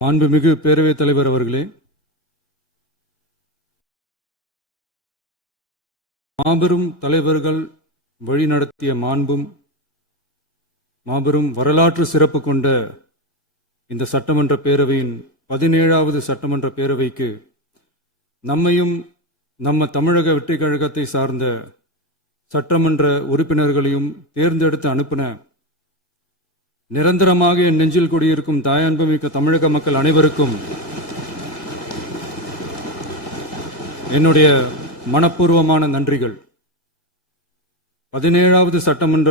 மாண்புமிகு பேரவைத் தலைவர் அவர்களே, மாபெரும் தலைவர்கள் வழிநடத்திய மாபெரும் வரலாற்று சிறப்பு கொண்ட இந்த சட்டமன்ற பேரவையின் 17வது சட்டமன்ற பேரவைக்கு நம்மையும் நம்ம தமிழக வெற்றி கழகத்தை சார்ந்த சட்டமன்ற உறுப்பினர்களையும் தேர்ந்தெடுத்து அனுப்பின நிரந்தரமாக என் நெஞ்சில் குடியிருக்கும் தாயன்புமிக்க தமிழக மக்கள் அனைவருக்கும் என்னுடைய மனப்பூர்வமான நன்றிகள். 17வது சட்டமன்ற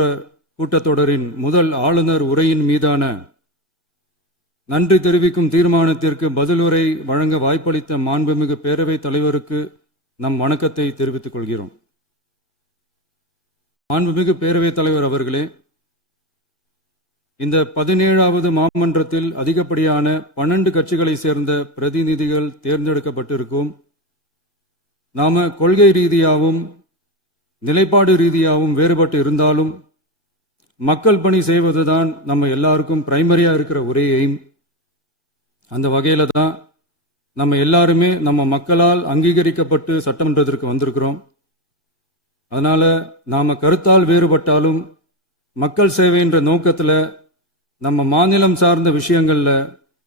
கூட்டத்தொடரின் முதல் ஆளுநர் உரையின் மீதான நன்றி தெரிவிக்கும் தீர்மானத்திற்கு பதிலுரை வழங்க வாய்ப்பளித்த மாண்புமிகு பேரவைத் தலைவருக்கு நம் வணக்கத்தை தெரிவித்துக் கொள்கிறோம். மாண்புமிகு பேரவைத் தலைவர் அவர்களே, இந்த 17வது மாமன்றத்தில் அதிகப்படியான 12 கட்சிகளை சேர்ந்த பிரதிநிதிகள் தேர்ந்தெடுக்கப்பட்டிருக்கும். நாம கொள்கை ரீதியாகவும் நிலைப்பாடு ரீதியாகவும் வேறுபட்டு இருந்தாலும் மக்கள் பணி செய்வதுதான் நம்ம எல்லாருக்கும் பிரைமரியா இருக்கிற ஒரே எய்ம். அந்த வகையில தான் நம்ம எல்லாருமே நம்ம மக்களால் அங்கீகரிக்கப்பட்டு சட்டமன்றத்திற்கு வந்திருக்கிறோம். அதனால நாம கருத்தால் வேறுபட்டாலும் மக்கள் சேவை என்ற நோக்கத்துல நம்ம மாநிலம் சார்ந்த விஷயங்கள்ல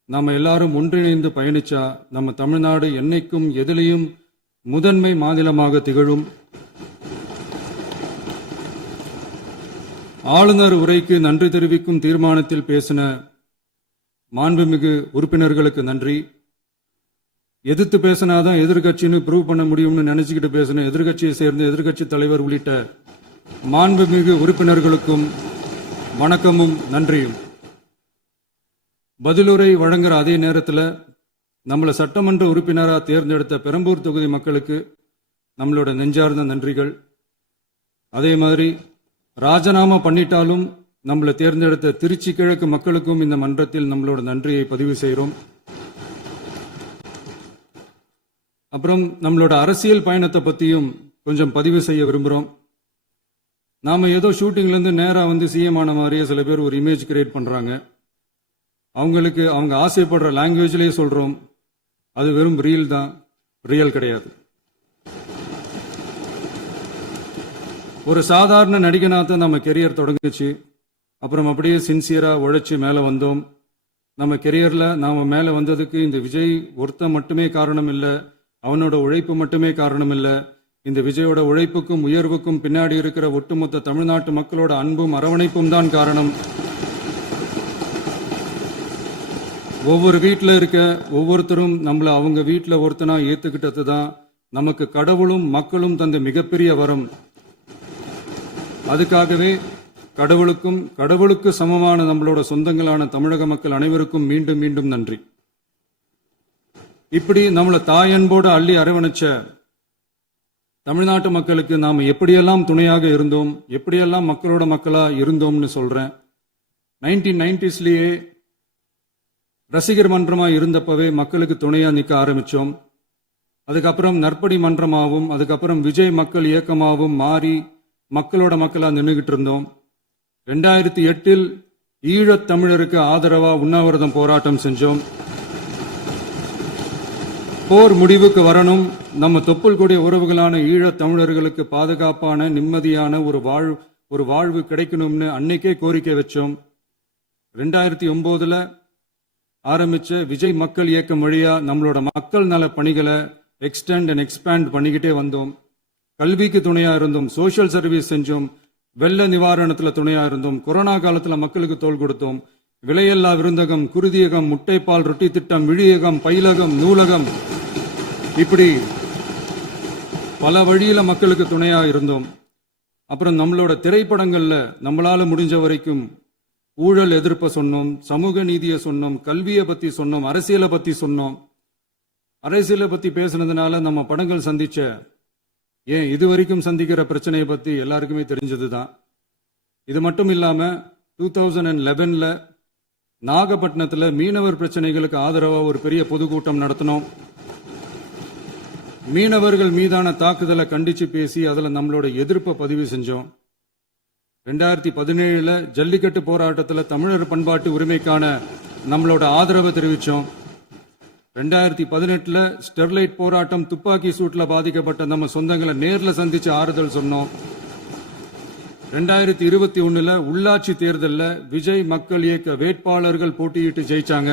நாம எல்லாரும் ஒன்றிணைந்து பயணிச்சா நம்ம தமிழ்நாடு என்னைக்கும் எதிலையும் முதன்மை மாநிலமாக திகழும். ஆளுநர் உரைக்கு நன்றி தெரிவிக்கும் தீர்மானத்தில் பேசின மாண்புமிகு உறுப்பினர்களுக்கு நன்றி. எதிர்த்து பேசினாதான் எதிர்கட்சின்னு ப்ரூவ் பண்ண முடியும்னு நினைச்சுக்கிட்டு பேசின எதிர்கட்சியை சேர்ந்த எதிர்கட்சி தலைவர் உள்ளிட்ட மாண்புமிகு உறுப்பினர்களுக்கும் வணக்கமும் நன்றியும். பதிலுரை வழங்குற அதே நேரத்தில் நம்மளை சட்டமன்ற உறுப்பினராக தேர்ந்தெடுத்த பெரம்பூர் தொகுதி மக்களுக்கு நம்மளோட நெஞ்சார்ந்த நன்றிகள். அதே மாதிரி ராஜினாமா பண்ணிட்டாலும் நம்மளை தேர்ந்தெடுத்த திருச்சி கிழக்கு மக்களுக்கும் இந்த மன்றத்தில் நம்மளோட நன்றியை பதிவு செய்கிறோம். அப்புறம் நம்மளோட அரசியல் பயணத்தை பற்றியும் கொஞ்சம் பதிவு செய்ய விரும்புகிறோம். நாம ஏதோ ஷூட்டிங்லேருந்து நேராக வந்து சிஎம் ஆன மாதிரியே சில பேர் ஒரு இமேஜ் கிரியேட் பண்ணுறாங்க. அவங்களுக்கு அவங்க ஆசைப்படுற லாங்குவேஜ்லேயே சொல்கிறோம், அது வெறும் ரீல் தான், ரியல் கிடையாது. ஒரு சாதாரண நடிகனாக நம்ம கெரியர் தொடங்குச்சு. அப்புறம் அப்படியே சின்சியராக உழைச்சி மேலே வந்தோம். நம்ம கெரியரில் நாம் மேலே வந்ததுக்கு இந்த விஜய் ஒருத்தன் மட்டுமே காரணம் இல்லை, அவனோட உழைப்பு மட்டுமே காரணம் இல்லை. இந்த விஜயோட உழைப்புக்கும் உயர்வுக்கும் பின்னாடி இருக்கிற ஒட்டுமொத்த தமிழ்நாட்டு மக்களோட அன்பும் அரவணைப்பும் தான் காரணம். ஒவ்வொரு வீட்டில் இருக்க ஒவ்வொருத்தரும் நம்மளை அவங்க வீட்டில் ஒருத்தனா ஏற்றுக்கிட்டது தான் நமக்கு கடவுளும் மக்களும் தந்த மிகப்பெரிய வரம். அதுக்காகவே கடவுளுக்கு சமமான நம்மளோட சொந்தங்களான தமிழக மக்கள் அனைவருக்கும் மீண்டும் மீண்டும் நன்றி. இப்படி நம்மளை தாயன்போடு அள்ளி அரவணைச்ச தமிழ்நாட்டு மக்களுக்கு நாம் எப்படியெல்லாம் துணையாக இருந்தோம், எப்படியெல்லாம் மக்களோட மக்களா இருந்தோம்னு சொல்றேன். 1990ஸ்லயே ரசிகர் மன்றமா இருந்தப்பவே மக்களுக்கு துணையா நிற்க ஆரம்பிச்சோம். அதுக்கப்புறம் நற்படி மன்றமாகவும் அதுக்கப்புறம் விஜய் மக்கள் இயக்கமாகவும் மாறி மக்களோட மக்களா நின்றுகிட்டு இருந்தோம். 2008 ஈழத் தமிழருக்கு ஆதரவா உண்ணாவிரதம் போராட்டம் செஞ்சோம். போர் முடிவுக்கு வரணும், நம்ம தொப்புள் கூடிய உறவுகளான ஈழத் தமிழர்களுக்கு பாதுகாப்பான நிம்மதியான ஒரு வாழ்வு கிடைக்கணும்னு அன்னைக்கே கோரிக்கை வச்சோம். 2009 ஆரம்பிச்ச விஜய் மக்கள் இயக்கம் வழியா நம்மளோட மக்கள் நல பணிகளை எக்ஸ்டெண்ட் அண்ட் எக்ஸ்பேண்ட் பண்ணிக்கிட்டே வந்தோம். கல்விக்கு துணையா இருந்தோம், சோசியல் சர்வீஸ் செஞ்சோம், வெள்ள நிவாரணத்துல துணையா இருந்தோம், கொரோனா காலத்துல மக்களுக்கு தோள் கொடுத்தோம். விலையில்லா விருந்தகம், குருதியகம், முட்டைப்பால் ரொட்டி திட்டம், விழியகம், பயிலகம், நூலகம், இப்படி பல வழியில மக்களுக்கு துணையா இருந்தோம். அப்புறம் நம்மளோட திரைப்படங்கள்ல நம்மளால முடிஞ்ச வரைக்கும் ஊழல் எதிர்ப்பை சொன்னோம், சமூக நீதியை சொன்னோம், கல்வியை பத்தி சொன்னோம், அரசியலை பத்தி சொன்னோம். அரசியலை பத்தி பேசுனதுனால நம்ம படங்கள் சந்திச்ச இதுவரைக்கும் சந்திக்கிற பிரச்சனையை பத்தி எல்லாருக்குமே தெரிஞ்சதுதான். இது மட்டும் இல்லாம 2011 நாகப்பட்டினத்துல மீனவர் பிரச்சனைகளுக்கு ஆதரவா ஒரு பெரிய பொதுக்கூட்டம் நடத்தினோம். மீனவர்கள் மீதான தாக்குதலை கண்டிச்சு பேசி அதுல நம்மளோட எதிர்ப்பை பதிவு செஞ்சோம். 2017 ஜல்லிக்கட்டு போராட்டத்தில் தமிழர் பண்பாட்டு உரிமைக்கான நம்மளோட ஆதரவை தெரிவித்தோம். 2018 ஸ்டெர்லைட் போராட்டம் துப்பாக்கி சூட்ல பாதிக்கப்பட்ட நம்ம சொந்தங்களை நேர்ல சந்திச்சு ஆறுதல் சொன்னோம். 2021 உள்ளாட்சி தேர்தலில் விஜய் மக்கள் இயக்க வேட்பாளர்கள் போட்டியிட்டு ஜெயிச்சாங்க.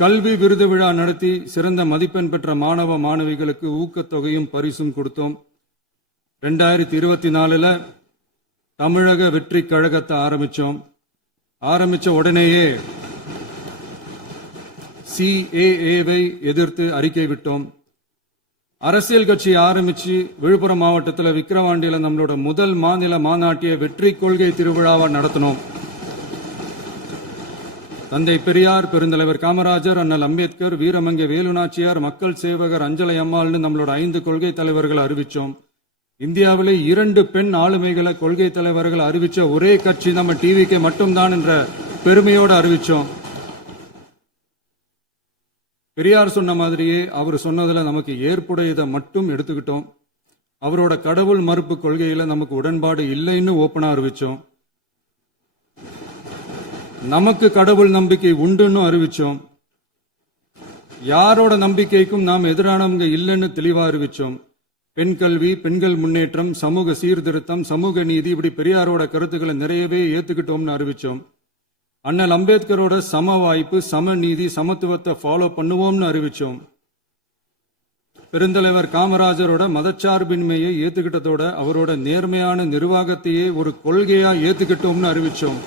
கல்வி விருது விழா நடத்தி சிறந்த மதிப்பெண் பெற்ற மாணவ மாணவிகளுக்கு ஊக்கத்தொகையும் பரிசும் கொடுத்தோம். 2024 தமிழக வெற்றி கழகத்தை ஆரம்பிச்ச உடனேயே CAA-வை எதிர்த்து அறிக்கை விட்டோம். அரசியல் கட்சி ஆரம்பிச்சு விழுப்புரம் மாவட்டத்தில் விக்கிரவாண்டியில நம்மளோட முதல் மாநில மாநாட்டிய வெற்றி கொள்கை திருவிழாவை நடத்தினோம். தந்தை பெரியார், பெருந்தலைவர் காமராஜர், அண்ணல் அம்பேத்கர், வீரமங்கை வேலுநாச்சியார், மக்கள் சேவகர் அஞ்சலை அம்மாள்னு நம்மளோட 5 கொள்கை தலைவர்கள் அறிவிச்சோம். இந்தியாவிலே 2 பெண் ஆளுமைகளை கொள்கை தலைவர்கள் அறிவிச்ச ஒரே கட்சி நம்ம டிவிக்கு மட்டும்தான் என்ற பெருமையோடு அறிவிச்சோம். பெரியார் சொன்ன மாதிரியே அவர் சொன்னதுல நமக்கு ஏற்புடையதை மட்டும் எடுத்துக்கிட்டோம். அவரோட கடவுள் மறுப்பு கொள்கையில நமக்கு உடன்பாடு இல்லைன்னு ஓப்பனா அறிவிச்சோம். நமக்கு கடவுள் நம்பிக்கை உண்டுன்னு அறிவிச்சோம். யாரோட நம்பிக்கைக்கும் நாம் எதிரானவங்க இல்லைன்னு தெளிவா அறிவிச்சோம். பெண் கல்வி, பெண்கள் முன்னேற்றம், சமூக சீர்திருத்தம், சமூக நீதி, இப்படி பெரியாரோட கருத்துக்களை நிறையவே ஏத்துக்கிட்டோம்னு அறிவிச்சோம். அண்ணல் அம்பேத்கரோட சம வாய்ப்பு, சம நீதி, சமத்துவத்தை ஃபாலோ பண்ணுவோம்னு அறிவிச்சோம். பெருந்தலைவர் காமராஜரோட மதச்சார்பின்மையை ஏத்துக்கிட்டதோட அவரோட நேர்மையான நிர்வாகத்தையே ஒரு கொள்கையா ஏத்துக்கிட்டோம்னு அறிவிச்சோம்.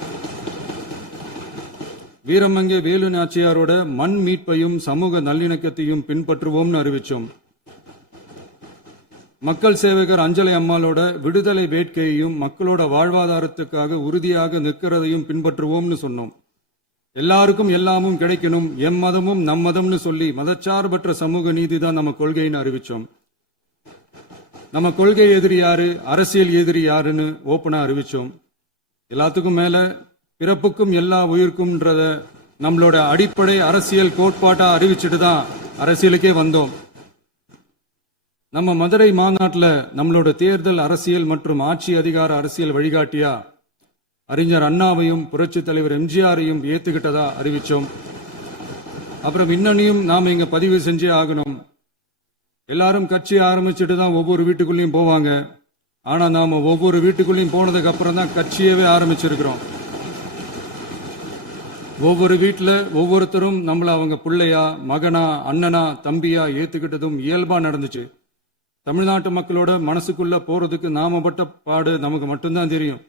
வீரமங்கை வேலு நாச்சியாரோட மண் மீட்பையும் சமூக நல்லிணக்கத்தையும் பின்பற்றுவோம்னு அறிவிச்சோம். மக்கள் சேவகர் அஞ்சலை அம்மாளோட விடுதலை வேட்கையையும் மக்களோட வாழ்வாதாரத்துக்காக உறுதியாக நிற்கிறதையும் பின்பற்றுவோம்னு சொன்னோம். எல்லாருக்கும் எல்லாமும் கிடைக்கணும், எம் மதமும் நம் மதம்னு சொல்லி மதச்சார்பற்ற சமூக நீதி தான் நம்ம கொள்கைன்னு அறிவிச்சோம். நம்ம கொள்கை எதிரி யாரு, அரசியல் எதிரி யாருன்னு ஓப்பனா அறிவிச்சோம். எல்லாத்துக்கும் மேல பிறப்புக்கும் எல்லா உயிருக்கும்ன்றத நம்மளோட அடிப்படை அரசியல் கோட்பாட்டா அறிவிச்சுட்டு தான் அரசியலுக்கே வந்தோம். நம்ம மதுரை மாநாட்டில் நம்மளோட தேர்தல் அரசியல் மற்றும் ஆட்சி அதிகார அரசியல் வழிகாட்டியா அறிஞர் அண்ணாவையும் புரட்சி தலைவர் எம்ஜிஆரையும் ஏத்துக்கிட்டதா அறிவிச்சோம். அப்புறம் இன்னனையும் நாம இங்க பதிவு செஞ்சே ஆகணும். எல்லாரும் கட்சி ஆரம்பிச்சுட்டு தான் ஒவ்வொரு வீட்டுக்குள்ளேயும் போவாங்க. ஆனா நாம ஒவ்வொரு வீட்டுக்குள்ளேயும் போனதுக்கு அப்புறம் தான் கட்சியவே ஆரம்பிச்சிருக்கிறோம். ஒவ்வொரு வீட்டுல ஒவ்வொருத்தரும் நம்மள அவங்க பிள்ளையா, மகனா, அண்ணனா, தம்பியா ஏத்துக்கிட்டதும் இயல்பா நடந்துச்சு. தமிழ்நாட்டு மக்களோட மனசுக்குள்ள போறதுக்கு நாம பட்ட பாடு நமக்கு மட்டும்தான் தெரியும்.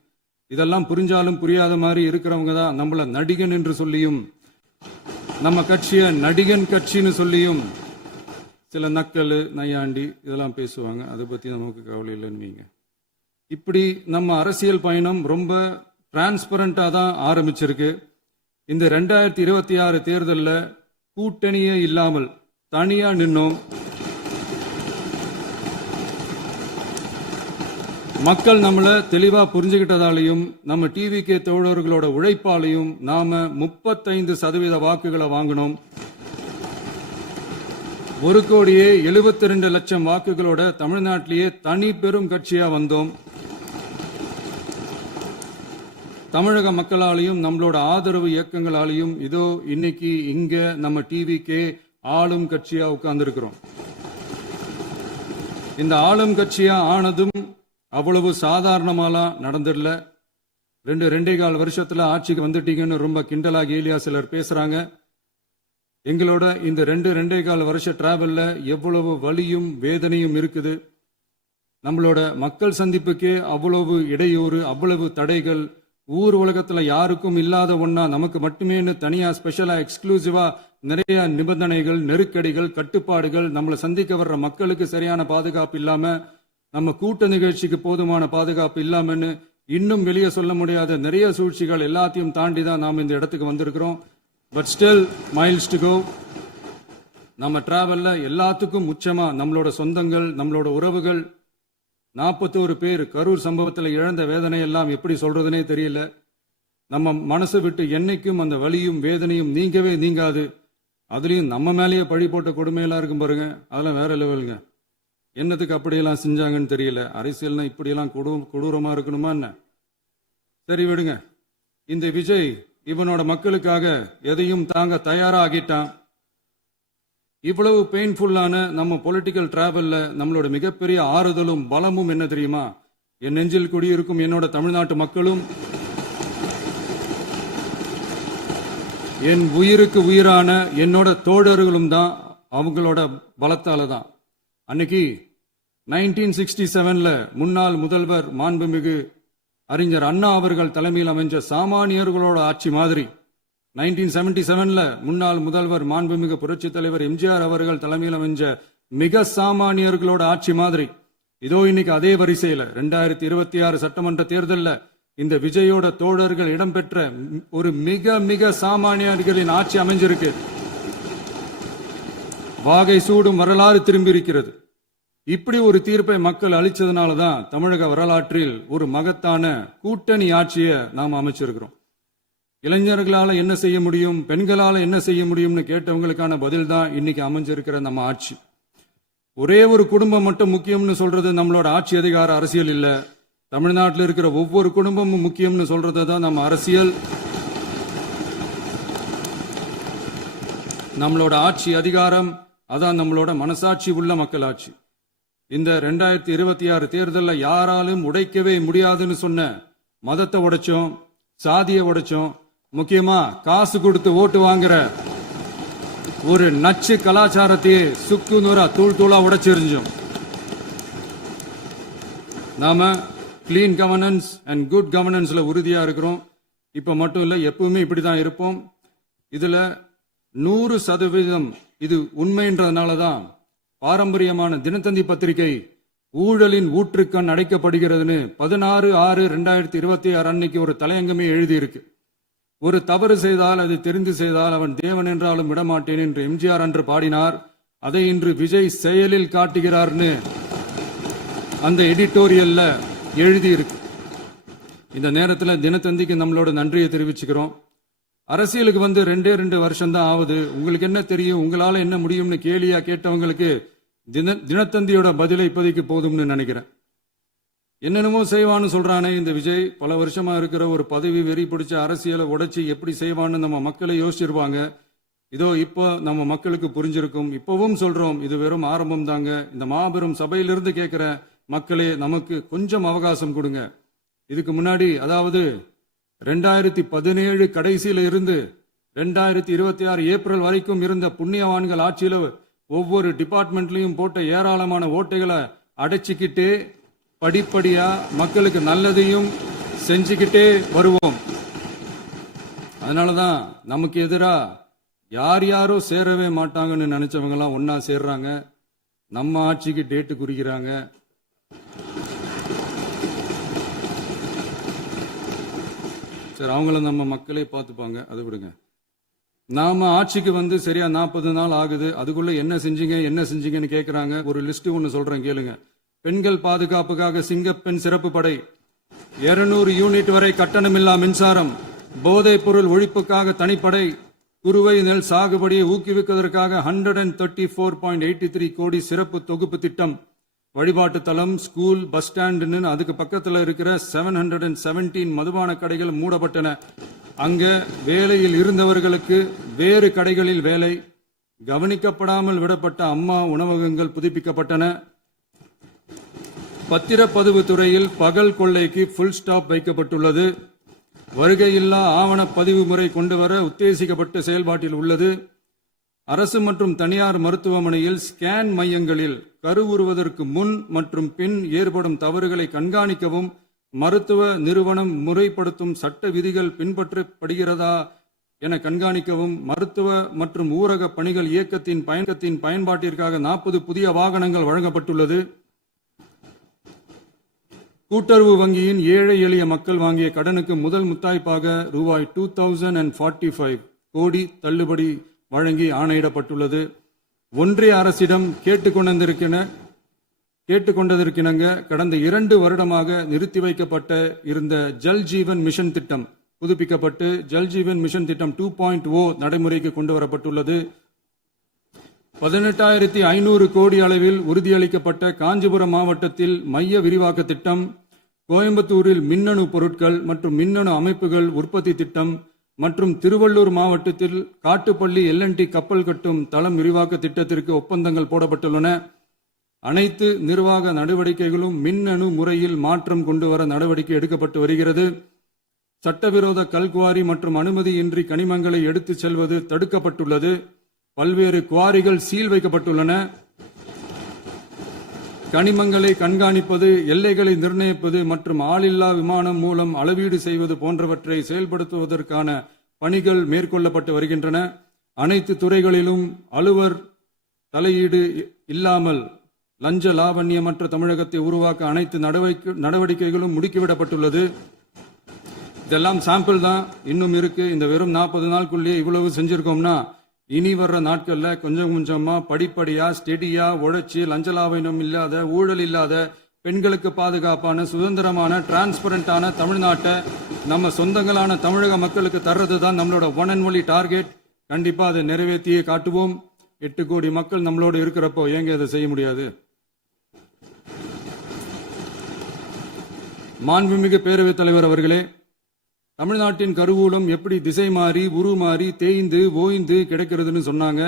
இதெல்லாம் புரிஞ்சாலும் புரியாத மாதிரி இருக்கிறவங்க தான் நம்மள நடிகன் என்று சொல்லியும் நம்ம கட்சிய நடிகன் கட்சின்னு சொல்லியும் சில நக்கல், நையாண்டி இதெல்லாம் பேசுவாங்க. அதை பத்தி நமக்கு கவலை இல்லைன்னு. இப்படி நம்ம அரசியல் பயணம் ரொம்ப டிரான்ஸ்பரண்டா தான் ஆரம்பிச்சிருக்கு. இந்த 2026 தேர்தலில் கூட்டணியே இல்லாமல் தனியா நின்னோம். மக்கள் நம்மள தெளிவா புரிஞ்சுக்கிட்டதாலையும் நம்ம டிவிகே தோழர்களோட உழைப்பாலையும் நாம 35% வாக்குகளை வாங்கினோம். 1,72,00,000 வாக்குகளோட தமிழ்நாட்டிலேயே தனி பெரும் கட்சியா வந்தோம். தமிழக மக்களாலையும் நம்மளோட ஆதரவு இயக்கங்களாலையும் இதோ இன்னைக்கு இங்க நம்ம டிவிகே ஆளும் கட்சியா உட்கார்ந்துருக்கிறோம். இந்த ஆளும் கட்சியா ஆனதும் அவ்வளவு சாதாரணமாலாம் நடந்துடல. 2.25 வருஷத்துல ஆட்சிக்கு வந்துட்டீங்கன்னு ரொம்ப கிண்டலா கேலியா சிலர் பேசுறாங்க. எங்களோட இந்த 2.25 வருஷ டிராவல்ல எவ்வளவு வலியும் வேதனையும் இருக்குது. நம்மளோட மக்கள் சந்திப்புக்கே அவ்வளவு இடையூறு, அவ்வளவு தடைகள், ஊர் உலகத்துல யாருக்கும் இல்லாத ஒன்னா நமக்கு மட்டுமேன்னு தனியா ஸ்பெஷலா எக்ஸ்க்ளூசிவா நிறைய நிபந்தனைகள், நெருக்கடிகள், கட்டுப்பாடுகள், நம்மளை சந்திக்க வர்ற மக்களுக்கு சரியான பாதுகாப்பு இல்லாம, நம்ம கூட்ட நிகழ்ச்சிக்கு போதுமான பாதுகாப்பு இல்லாமன்னு இன்னும் வெளியே சொல்ல முடியாத நிறைய சூழ்ச்சிகள் எல்லாத்தையும் தாண்டி தான் நாம் இந்த இடத்துக்கு வந்திருக்கிறோம். But still miles to go. நம்ம டிராவல்ல எல்லாத்துக்கும் உச்சமா நம்மளோட சொந்தங்கள், நம்மளோட உறவுகள், 41 பேர் கரூர் சம்பவத்தில் இழந்த வேதனை எல்லாம் எப்படி சொல்றதுனே தெரியல. நம்ம மனசை விட்டு என்னைக்கும் அந்த வலியும் வேதனையும் நீங்கவே நீங்காது. அதுலயும் நம்ம மேலேயே பழி போட்ட கொடுமையெல்லாம் இருக்கும் பாருங்க, அதெல்லாம் வேற லெவலுங்க. என்னத்துக்கு அப்படியெல்லாம் செஞ்சாங்கன்னு தெரியல. அரசியல்னா இப்படியெல்லாம் கொடூரமா இருக்கணுமா என்ன? சரி விடுங்க. இந்த விஜய் இவனோட மக்களுக்காக எதையும் தாங்க தயாராகிட்டான். இவ்வளவு பெயின்ஃபுல்லான நம்ம பொலிட்டிக்கல் டிராவல்ல நம்மளோட மிகப்பெரிய ஆறுதலும் பலமும் என்ன தெரியுமா? என் நெஞ்சில் குடியிருக்கும் என்னோட தமிழ்நாட்டு மக்களும் என் உயிருக்கு உயிரான என்னோட தோழர்களும் தான். அவங்களோட பலத்தால தான். அன்னைக்கு 1967ல முன்னாள் முதல்வர் மாண்புமிகு அறிஞர் அண்ணா அவர்கள் தலைமையில் அமைஞ்ச சாமானியர்களோட ஆட்சி மாதிரி 1977ல முன்னாள் முதல்வர் மாண்புமிகு புரட்சித் தலைவர் எம்ஜிஆர் அவர்கள் தலைமையில் அமைஞ்ச மிக சாமானியர்களோட ஆட்சி மாதிரி இதோ இன்னைக்கு அதே வரிசையில 2026 சட்டமன்ற தேர்தல்ல இந்த விஜயோட தோழர்கள் இடம்பெற்ற ஒரு மிக மிக சாமானியர்களின் ஆட்சி அமைஞ்சிருக்கு. வாகை சூடும் வரலாறு திரும்பி இருக்கிறது. இப்படி ஒரு தீர்ப்பை மக்கள் அளிச்சதுனால தான் தமிழக வரலாற்றில் ஒரு மகத்தான கூட்டணி ஆட்சியை நாம் அமைச்சிருக்கிறோம். இளைஞர்களால என்ன செய்ய முடியும், பெண்களால என்ன செய்ய முடியும்னு கேட்டவங்களுக்கான பதில் தான் இன்னைக்கு அமைஞ்சிருக்கிற நம்ம ஆட்சி. ஒரே ஒரு குடும்பம் மட்டும் முக்கியம்னு சொல்றது நம்மளோட ஆட்சி அதிகார அரசியல் இல்ல. தமிழ்நாட்டில் இருக்கிற ஒவ்வொரு குடும்பமும் முக்கியம்னு சொல்றது தான் நம்ம அரசியல். நம்மளோட ஆட்சி அதிகாரம் அதான் நம்மளோட மனசாட்சி உள்ள மக்களாட்சி. இந்த 2026 தேர்தலில் யாராலும் உடைக்கவே முடியாதுன்னு சொன்ன மதத்தை உடைச்சோம், சாதியை உடைச்சோம், முக்கியமா காசு கொடுத்து ஓட்டு வாங்குற ஒரு நச்சு கலாச்சாரத்தையே சுக்கு நூறா தூள் தூளா உடைச்சிருந்தோம். நாம கிளீன் கவர்னன்ஸ் அண்ட் குட் கவர்னன்ஸ்ல உறுதியா இருக்கிறோம். இப்ப மட்டும் இல்ல, எப்பவுமே இப்படிதான் இருப்போம். இதுல 100% இது உண்மைன்றதுனால தான் பாரம்பரியமான தினத்தந்தி பத்திரிகை ஊழலின் ஊற்றுக்கண் அடைக்கப்படுகிறதுன்னு 16/6/2026 அன்னைக்கு ஒரு தலையங்கமே எழுதியிருக்கு. ஒரு தவறு செய்தால் அது தெரிந்து செய்தால் அவன் தேவன் என்றாலும் விடமாட்டேன் என்று எம்ஜிஆர் அன்று பாடினார். அதை இன்று விஜய் செயலில் காட்டுகிறார்னு அந்த எடிட்டோரியல்ல எழுதியிருக்கு. இந்த நேரத்தில் தினத்தந்திக்கு நம்மளோட நன்றியை தெரிவிச்சுக்கிறோம். அரசியலுக்கு வந்து 2 வருஷம் தான் ஆகுது. உங்களுக்கு என்ன தெரியும், உங்களால என்ன முடியும்னு கேலியா கேட்டவங்களுக்கு தினத்தந்தியோட பதிலை இப்போதைக்கு போதும்னு நினைக்கிறேன். என்னென்னமோ செய்வான்னு சொல்றானே இந்த விஜய், பல வருஷமா இருக்கிற ஒரு பதவி வெறி பிடிச்ச அரசியலை உடைச்சி எப்படி செய்வான்னு நம்ம மக்களை யோசிச்சிருப்பாங்க. இதோ இப்போ நம்ம மக்களுக்கு புரிஞ்சிருக்கும். இப்பவும் சொல்றோம், இது வெறும் ஆரம்பம் தாங்க. இந்த மாபெரும் சபையிலிருந்து கேட்கிற மக்களே, நமக்கு கொஞ்சம் அவகாசம் கொடுங்க. இதுக்கு முன்னாடி, அதாவது 2017 கடைசியில இருந்து 2026 ஏப்ரல் வரைக்கும் இருந்த புண்ணியவான்கள் ஆட்சியில ஒவ்வொரு டிபார்ட்மெண்ட்லயும் போட்ட ஏராளமான ஓட்டைகளை அடைச்சிக்கிட்டே படிப்படியா மக்களுக்கு நல்லதையும் செஞ்சுக்கிட்டே வருவோம். அதனாலதான் நமக்கு எதிரா யார் யாரோ சேரவே மாட்டாங்கன்னு நினைச்சவங்க எல்லாம் ஒன்னா சேர்றாங்க. நம்ம ஆட்சிக்கு டேட்டு குறிக்கிறாங்க. சரி, அவங்கள நம்ம மக்களே பார்த்துப்பாங்க, அதை விடுங்க. நாம ஆட்சிக்கு வந்து சரியா 40 நாள் ஆகுது. அதுக்குள்ள என்ன செஞ்சீங்கன்னு கேட்கிறாங்க. ஒரு லிஸ்ட் ஒன்னு சொல்றேன் கேளுங்க. பெண்கள் பாதுகாப்புக்காக சிங்கப்பெண் சிறப்பு படை, 200 யூனிட் வரை கட்டணமில்லா மின்சாரம், போதைப் பொருள் ஒழிப்புக்காக தனிப்படை, குறுவை நெல் சாகுபடியை ஊக்குவிப்பதற்காக 134.83 கோடி சிறப்பு தொகுப்பு திட்டம், வழிபாட்டு தலம், ஸ்கூல், பஸ் ஸ்டாண்டுன்னு அதுக்கு பக்கத்தில் இருக்கிற 717 மதுபான கடைகள் மூடப்பட்டன. அங்க வேலையில் இருந்தவர்களுக்கு வேறு கடைகளில் வேலை, கவனிக்கப்படாமல் விடப்பட்ட அம்மா உணவகங்கள் புதுப்பிக்கப்பட்டன. பத்திரப்பதிவு துறையில் பகல் கொள்ளைக்கு ஃபுல் ஸ்டாப் வைக்கப்பட்டுள்ளது. வருகையில்லா ஆவண பதிவு முறை கொண்டுவர உத்தேசிக்கப்பட்டு செயல்பாட்டில் உள்ளது. அரசு மற்றும் தனியார் மருத்துவமனையில் ஸ்கேன் மையங்களில் கருவுறுவதற்கு முன் மற்றும் பின் ஏற்படும் தவறுகளை கண்காணிக்கவும், மருத்துவ நிறுவனம் முறைப்படுத்தும் சட்ட விதிகள் பின்பற்றப்படுகிறதா என கண்காணிக்கவும், மருத்துவ மற்றும் ஊரக பணிகள் இயக்கத்தின் பயன்பாட்டிற்காக 40 புதிய வாகனங்கள் வழங்கப்பட்டுள்ளது. கூட்டுறவு வங்கியின் ஏழை எளிய மக்கள் வாங்கிய கடனுக்கு முதல் முத்தாய்ப்பாக ரூபாய் 2045 கோடி தள்ளுபடி வழங்கி ஆணையிடப்பட்டுள்ளது. ஒன்றிய அரசிடம் கேட்டுக்கொண்டதற்கிணங்க கடந்த 2 வருடமாக நிறுத்தி வைக்கப்பட்ட இருந்த ஜல் ஜீவன் மிஷன் திட்டம் புதுப்பிக்கப்பட்டு ஜல் ஜீவன் மிஷன் திட்டம் 2.0 நடைமுறைக்கு கொண்டு வரப்பட்டுள்ளது. 18,500 கோடி அளவில் உறுதியளிக்கப்பட்ட காஞ்சிபுரம் மாவட்டத்தில் மைய விரிவாக்க திட்டம், கோயம்புத்தூரில் மின்னணு பொருட்கள் மற்றும் மின்னணு அமைப்புகள் உற்பத்தி திட்டம், மற்றும் திருவள்ளூர் மாவட்டத்தில் காட்டுப்பள்ளி LNT கப்பல் கட்டும் தளம் விரிவாக்க திட்டத்திற்கு ஒப்பந்தங்கள் போடப்பட்டுள்ளன. அனைத்து நிர்வாக நடவடிக்கைகளும் மின்னணு முறையில் மாற்றம் கொண்டு வர நடவடிக்கை எடுக்கப்பட்டு வருகிறது. சட்டவிரோத கல்குவாரி மற்றும் அனுமதியின்றி கனிமங்களை எடுத்துச் செல்வது தடுக்கப்பட்டுள்ளது. பல்வேறு குவாரிகள் சீல் வைக்கப்பட்டுள்ளன. கனிமங்களை கண்காணிப்பது, எல்லைகளை நிர்ணயிப்பது மற்றும் ஆளில்லா விமானம் மூலம் அளவீடு செய்வது போன்றவற்றை செயல்படுத்துவதற்கான பணிகள் மேற்கொள்ளப்பட்டு வருகின்றன. அனைத்து துறைகளிலும் அலுவலர் தலையீடு இல்லாமல் லஞ்ச லாவண்யமற்ற தமிழகத்தை உருவாக்க அனைத்து நடவடிக்கைகளும் முடுக்கிவிடப்பட்டுள்ளது. இதெல்லாம் சாம்பிள் தான், இன்னும் இருக்கு. இந்த வெறும் 40 நாளுக்குள்ளேயே இவ்வளவு செஞ்சிருக்கோம்னா இனி வர்ற நாட்கள்ல கொஞ்சம் கொஞ்சமா படிப்படியா ஸ்டெடியா உழைச்சி லஞ்ச லாவண்யம் இல்லாத, ஊழல் இல்லாத, பெண்களுக்கு பாதுகாப்பான, சுதந்திரமான, டிரான்ஸ்பரண்டான தமிழ்நாட்டை நம்ம சொந்தங்களான தமிழக மக்களுக்கு தர்றது தான் நம்மளோட ஒன் அண்ட் ஒன்லி டார்கெட். கண்டிப்பா அதை நிறைவேற்றியே காட்டுவோம். 8 கோடி மக்கள் நம்மளோட இருக்கிறப்போ ஏங்க இதை செய்ய முடியாது? மாண்புமிகு பேரவைத் தலைவர் அவர்களே, தமிழ்நாட்டின் கருவூலம் எப்படி திசை மாறி உருமாறி தேய்ந்து ஓய்ந்து கிடைக்கிறதுன்னு சொன்னாங்க.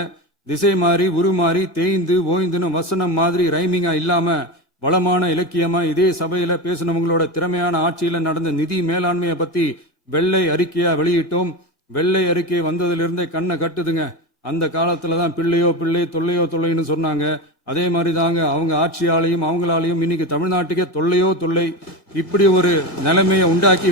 திசை மாறி உருமாறி தேய்ந்து ஓய்ந்துன்னு வசனம் மாதிரி ரைமிங்கா இல்லாம வளமான இலக்கியமா இதே சபையில பேசினவங்களோட திறமையான ஆட்சியில நடந்த நிதி மேலாண்மையை பத்தி வெள்ளை அறிக்கையா வெளியிட்டோம். வெள்ளை அறிக்கை வந்ததிலிருந்தே கண்ணை கட்டுதுங்க. அந்த காலத்துலதான் பிள்ளையோ பிள்ளை தொல்லையோ தொல்லைன்னு சொன்னாங்க. அதே மாதிரி தாங்க அவங்க ஆட்சியாலையும் அவங்களாலையும் இன்னைக்கு தமிழ்நாட்டுக்கே தொல்லையோ தொல்லை. இப்படி ஒரு நிலைமையை உண்டாக்கி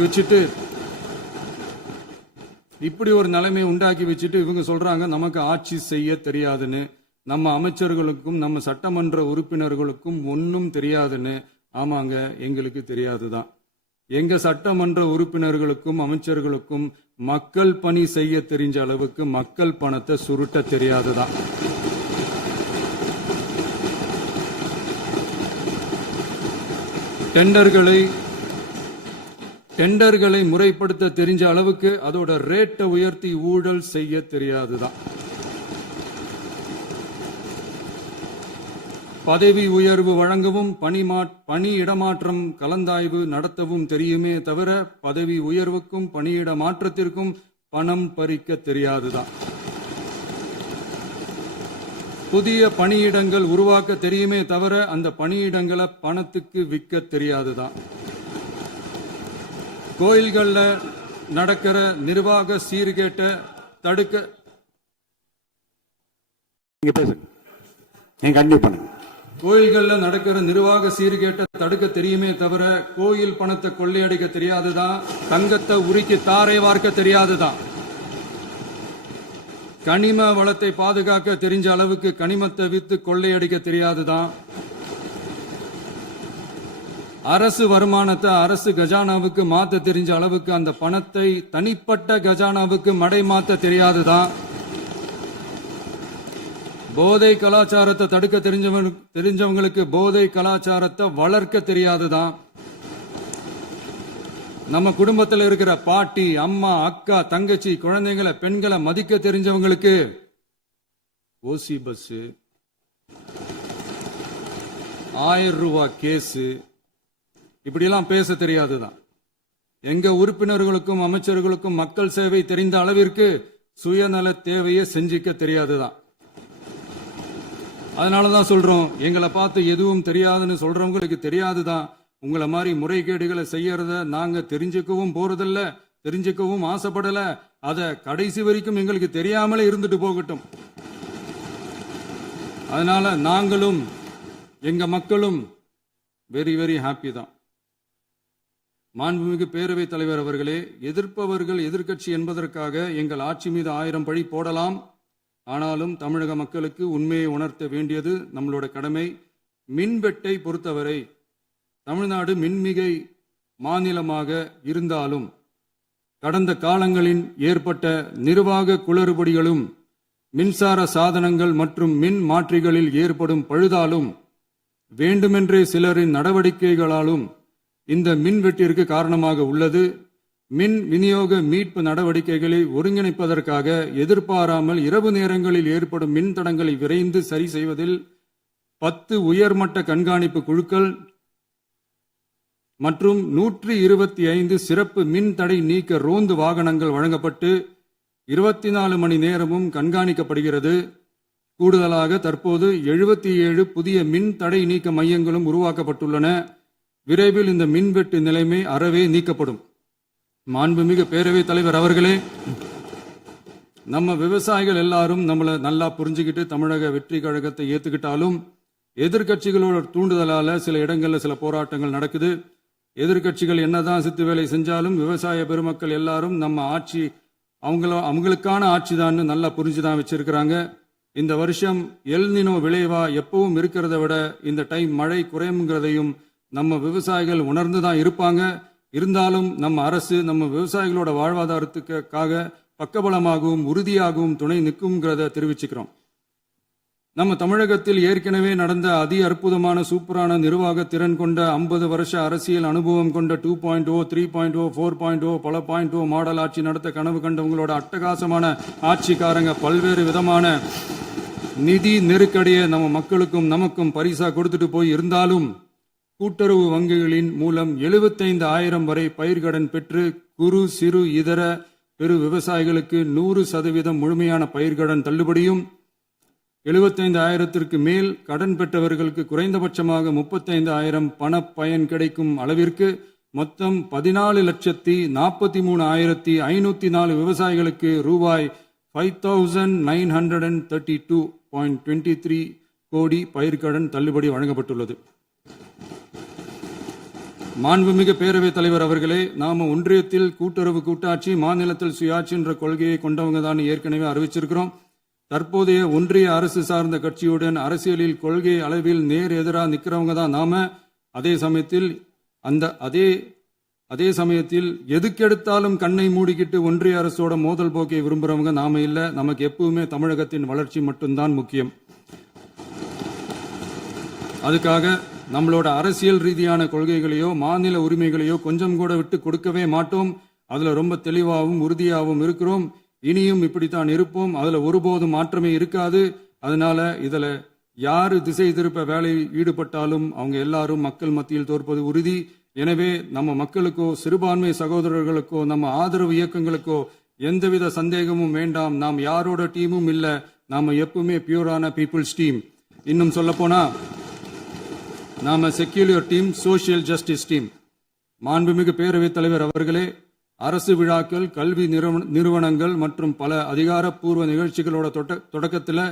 வச்சுட்டு இவங்க சொல்றாங்க நமக்கு ஆட்சி செய்ய தெரியாதுன்னு. நம்ம அமைச்சர்களுக்கும் நம்ம சட்டமன்ற உறுப்பினர்களுக்கும் ஒன்னும் தெரியாதுன்னு. ஆமாங்க, எங்களுக்கு தெரியாதுதான். எங்க சட்டமன்ற உறுப்பினர்களுக்கும் அமைச்சர்களுக்கும் மக்கள் பணி செய்ய தெரிஞ்ச அளவுக்கு மக்கள் பணத்தை சுருட்ட தெரியாதுதான். டெண்டர்களை முறைப்படுத்த தெரிஞ்ச அளவுக்கு அதோட ரேட்டை உயர்த்தி ஊழல் செய்ய தெரியாதுதான். பதவி உயர்வு வழங்கவும் பணி இடமாற்றம் கலந்தாய்வு நடத்தவும் தெரியுமே தவிர பதவி உயர்வுக்கும் பணியிட மாற்றத்திற்கும் பணம் பறிக்க தெரியாதுதான். புதிய பணியிடங்கள் உருவாக்க தெரியுமே தவிர அந்த பணியிடங்களை பணத்துக்கு விற்க தெரியாதுதான். கோயில்கள்ல நடக்கிற நிர்வாக சீர்கேட்டை தடுக்க கோயில்கள்ல நடக்கிற நிர்வாக சீர்கேட்டை தடுக்க தெரியுமே தவிர கோயில் பணத்தை கொள்ளையடிக்க தெரியாதுதான். தங்கத்தை உருக்கி தாரை வார்க்க தெரியாதுதான். கனிம வளத்தை பாதுகாக்க தெரிஞ்ச அளவுக்கு கனிமத்தை வித்து கொள்ளையடிக்க தெரியாதுதான். அரசு வருமானத்தை அரசு கஜானாவுக்கு மாத்த தெரிஞ்ச அளவுக்கு அந்த பணத்தை தனிப்பட்ட கஜானாவுக்கு மடை மாத்த தெரியாதுதான். போதை கலாச்சாரத்தை தடுக்க தெரிஞ்சவங்களுக்கு போதை கலாச்சாரத்தை வளர்க்க தெரியாதுதான். நம்ம குடும்பத்தில் இருக்கிற பாட்டி, அம்மா, அக்கா, தங்கச்சி, குழந்தைங்களை, பெண்களை மதிக்க தெரிஞ்சவங்களுக்கு ஓசி பஸ், 1000 ரூபாய் கேஸ், இப்படிலாம் பேச தெரியாதுதான். எங்க உறுப்பினர்களுக்கும் அமைச்சர்களுக்கும் மக்கள் சேவை தெரிந்த அளவிற்கு சுயநல தேவையை செஞ்சிக்க தெரியாதுதான். அதனாலதான் சொல்றோம், எங்களை பார்த்து எதுவும் தெரியாதுன்னு சொல்றவங்களுக்கு தெரியாதுதான். உங்களை மாதிரி முறைகேடுகளை செய்யறத நாங்க தெரிஞ்சுக்கவும் போறதில்ல, தெரிஞ்சுக்கவும் ஆசைப்படல. அத கடைசி வரைக்கும் எங்களுக்கு தெரியாமலே இருந்துட்டு போகட்டும். அதனால நாங்களும் எங்க மக்களும் வெரி வெரி ஹாப்பி தான். மாண்புமிகு பேரவைத் தலைவர் அவர்களே, எதிர்ப்பவர்கள் எதிர்க்கட்சி என்பதற்காக எங்கள் ஆட்சி மீது 1000 பழி போடலாம். ஆனாலும் தமிழக மக்களுக்கு உண்மையை உணர்த்த வேண்டியது நம்மளோட கடமை. மின்வெட்டை பொறுத்தவரை தமிழ்நாடு மின்மிகை மாநிலமாக இருந்தாலும் கடந்த காலங்களில் ஏற்பட்ட நிர்வாக குளறுபடிகளும் மின்சார சாதனங்கள் மற்றும் மின் மாற்றிகளில் ஏற்படும் பழுதாலும் வேண்டுமென்றே சிலரின் நடவடிக்கைகளாலும் இந்த மின்வெட்டிற்கு காரணமாக உள்ளது. மின் விநியோக மீட்பு நடவடிக்கைகளை ஒருங்கிணைப்பதற்காக எதிர்பாராமல் இரவு நேரங்களில் ஏற்படும் மின் தடங்களை விரைந்து சரி செய்வதில் 10 உயர்மட்ட கண்காணிப்பு குழுக்கள் மற்றும் 125 சிறப்பு மின் தடை நீக்க ரோந்து வாகனங்கள் வழங்கப்பட்டு 24 மணி நேரமும் கண்காணிக்கப்படுகிறது. கூடுதலாக தற்போது 77 புதிய மின் தடை நீக்க மையங்களும் உருவாக்கப்பட்டுள்ளன. விரைவில் இந்த மின்வெட்டு நிலைமை அறவே நீக்கப்படும். மாண்புமிகு பேரவைத் தலைவர் அவர்களே, நம்ம விவசாயிகள் எல்லாரும் நம்மளை நல்லா புரிஞ்சுக்கிட்டு தமிழக வெற்றி கழகத்தை ஏத்துக்கிட்டாலும் எதிர்கட்சிகளோட தூண்டுதலால சில இடங்கள்ல சில போராட்டங்கள் நடக்குது. எதிர்கட்சிகள் என்னதான் சித்து வேலை செஞ்சாலும் விவசாய பெருமக்கள் எல்லாரும் நம்ம ஆட்சி அவங்களுக்கான ஆட்சி தான் நல்லா புரிஞ்சுதான் வச்சிருக்கிறாங்க. இந்த வருஷம் எல்னினோ விளைவா எப்பவும் இருக்கிறத விட இந்த டைம் மழை குறையுங்கிறதையும் நம்ம விவசாயிகள் உணர்ந்துதான் இருப்பாங்க. இருந்தாலும் நம்ம அரசு நம்ம விவசாயிகளோட வாழ்வாதாரத்துக்காக பக்கபலமாகவும் உறுதியாகவும் துணை நிற்கும்ங்கிறத தெரிவிச்சுக்கிறோம். நம்ம தமிழகத்தில் ஏற்கனவே நடந்த அதி அற்புதமான சூப்பரான நிர்வாக திறன் கொண்ட 50 வருஷ அரசியல் அனுபவம் கொண்ட 2.0, 3.0, 4.0 பல 0 மாடல் ஆட்சி நடத்த கனவு கண்டவங்களோட அட்டகாசமான ஆட்சிக்காரங்க பல்வேறு விதமான நிதி நெருக்கடியை நம்ம மக்களுக்கும் நமக்கும் பரிசா கொடுத்துட்டு போய் இருந்தாலும் கூட்டுறவு வங்கிகளின் மூலம் 75,000 வரை பயிர்கடன் பெற்று குறு சிறு இதர பெரு விவசாயிகளுக்கு 100% முழுமையான பயிர்கடன் தள்ளுபடியும், 75,000க்கு மேல் கடன் பெற்றவர்களுக்கு குறைந்தபட்சமாக 35,000 பண பயன் கிடைக்கும் அளவிற்கு மொத்தம் 14,43,504 விவசாயிகளுக்கு ரூபாய் 5,932.23 கோடி பயிர்கடன் தள்ளுபடி வழங்கப்பட்டுள்ளது. மாண்புமிகு பேரவைத் தலைவர் அவர்களே, நாம ஒன்றியத்தில் கூட்டுறவு கூட்டாட்சி, மாநிலத்தில் சுயாட்சி என்ற கொள்கையை கொண்டவங்க தான் ஏற்கனவே அறிவிச்சிருக்கிறோம். தற்போதைய ஒன்றிய அரசு சார்ந்த கட்சியுடன் அரசியலில் கொள்கை அளவில் நேர் எதிராக நிற்கிறவங்க தான் நாம. அதே சமயத்தில் எதுக்கெடுத்தாலும் கண்ணை மூடிக்கிட்டு ஒன்றிய அரசோட மோதல் போக்கை விரும்புறவங்க நாம இல்ல. நமக்கு எப்பவுமே தமிழகத்தின் வளர்ச்சி மட்டும்தான் முக்கியம். அதுக்காக நம்மளோட அரசியல் ரீதியான கொள்கைகளையோ மாநில உரிமைகளையோ கொஞ்சம் கூட விட்டு கொடுக்கவே மாட்டோம். அதுல ரொம்ப தெளிவாகவும் உறுதியாகவும் இருக்கிறோம். இனியும் இப்படித்தான் இருப்போம். அதுல ஒருபோதும் மாற்றமே இருக்காது. அதனால இதுல யாரு திசை திருப்ப வேலையில் ஈடுபட்டாலும் அவங்க எல்லாரும் மக்கள் மத்தியில் தோற்பது உறுதி. எனவே நம்ம மக்களுக்கோ சிறுபான்மை சகோதரர்களுக்கோ நம்ம ஆதரவு இயக்கங்களுக்கோ எந்தவித சந்தேகமும் வேண்டாம். நாம் யாரோட டீமும் இல்ல. நாம எப்பவுமே பியூரான பீப்புள்ஸ் டீம். இன்னும் சொல்ல போனா நாம secular team, social justice team. மாண்புமிகு பேரவைத் தலைவர் அவர்களே, அரசு விழாக்கள், கல்வி நிறுவனங்கள் மற்றும் பல அதிகாரப்பூர்வ நிகழ்ச்சிகளோட தொடக்கத்தில்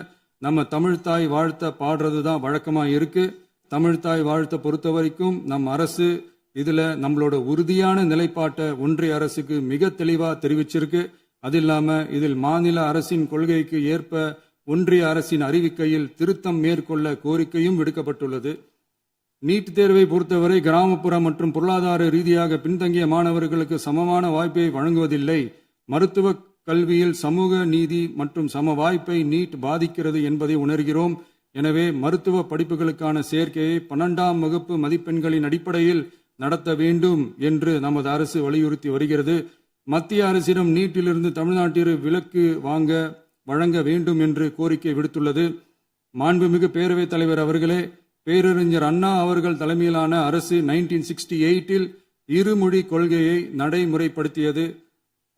நம்ம தமிழ்தாய் வாழ்த்த பாடுறது தான் வழக்கமா இருக்கு. தமிழ்தாய் வாழ்த்த பொறுத்த வரைக்கும் நம் அரசு இதுல நம்மளோட உறுதியான நிலைப்பாட்டை ஒன்றிய அரசுக்கு மிக தெளிவா தெரிவிச்சிருக்கு. அது இல்லாம இதில் மாநில அரசின் கொள்கைக்கு ஏற்ப ஒன்றிய அரசின் அறிவிக்கையில் திருத்தம் மேற்கொள்ள கோரிக்கையும் விடுக்கப்பட்டுள்ளது. நீட் தேர்வை பொறுத்தவரை கிராமப்புற மற்றும் பொருளாதார ரீதியாக பின்தங்கிய மாணவர்களுக்கு சமமான வாய்ப்பை வழங்குவதில்லை. மருத்துவ கல்வியில் சமூக நீதி மற்றும் சம வாய்ப்பை நீட் பாதிக்கிறது என்பதை உணர்கிறோம். எனவே மருத்துவ படிப்புகளுக்கான சேர்க்கையை 12ஆம் வகுப்பு மதிப்பெண்களின் அடிப்படையில் நடத்த வேண்டும் என்று நமது அரசு வலியுறுத்தி வருகிறது. மத்திய அரசிடம் நீட்டிலிருந்து தமிழ்நாட்டிற்கு விலக்கு வழங்க வேண்டும் என்று கோரிக்கை விடுத்துள்ளது. மாண்புமிகு பேரவைத் தலைவர் அவர்களே, பேரறிஞர் அண்ணா அவர்கள் தலைமையிலான அரசு 1968 இருமொழி கொள்கையை நடைமுறைப்படுத்தியது.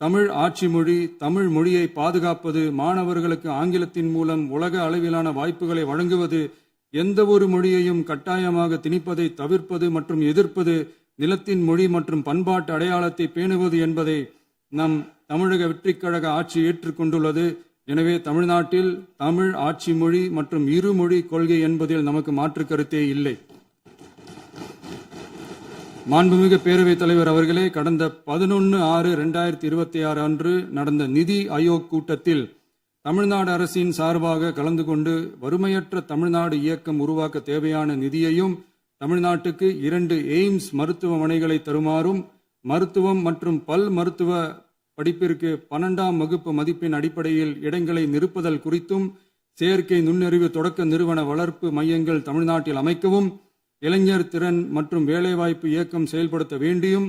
தமிழ் ஆட்சி மொழி, தமிழ் மொழியை பாதுகாப்பது, மாணவர்களுக்கு ஆங்கிலத்தின் மூலம் உலக அளவிலான வாய்ப்புகளை வழங்குவது, எந்த ஒரு மொழியையும் கட்டாயமாக திணிப்பதை தவிர்ப்பது மற்றும் எதிர்ப்பது, நிலத்தின் மொழி மற்றும் பண்பாட்டு அடையாளத்தை பேணுவது என்பதை நம் தமிழக வெற்றிக் கழக ஆட்சி ஏற்றுக்கொண்டுள்ளது. எனவே தமிழ்நாட்டில் தமிழ் ஆட்சி மொழி மற்றும் இருமொழி கொள்கை என்பதில் நமக்கு மாற்று கருத்தே இல்லை. மாண்புமிகு பேரவைத் தலைவர் அவர்களே, கடந்த 11/6/2026 அன்று நடந்த நிதி ஆயோக் கூட்டத்தில் தமிழ்நாடு அரசின் சார்பாக கலந்து கொண்டு வறுமையற்ற தமிழ்நாடு இயக்கம் உருவாக்க தேவையான நிதியையும், தமிழ்நாட்டுக்கு 2 எய்ம்ஸ் மருத்துவமனைகளை தருமாறும், மருத்துவம் மற்றும் பல் மருத்துவ படிப்பிற்கு 12ஆம் வகுப்பு மதிப்பின் அடிப்படையில் இடங்களை நிரப்புதல் குறித்தும், செயற்கை நுண்ணறிவு தொடக்க நிறுவன வளர்ப்பு மையங்கள் தமிழ்நாட்டில் அமைக்கவும், இளைஞர் திறன் மற்றும் வேலைவாய்ப்பு இயக்கம் செயல்படுத்த வேண்டியும்,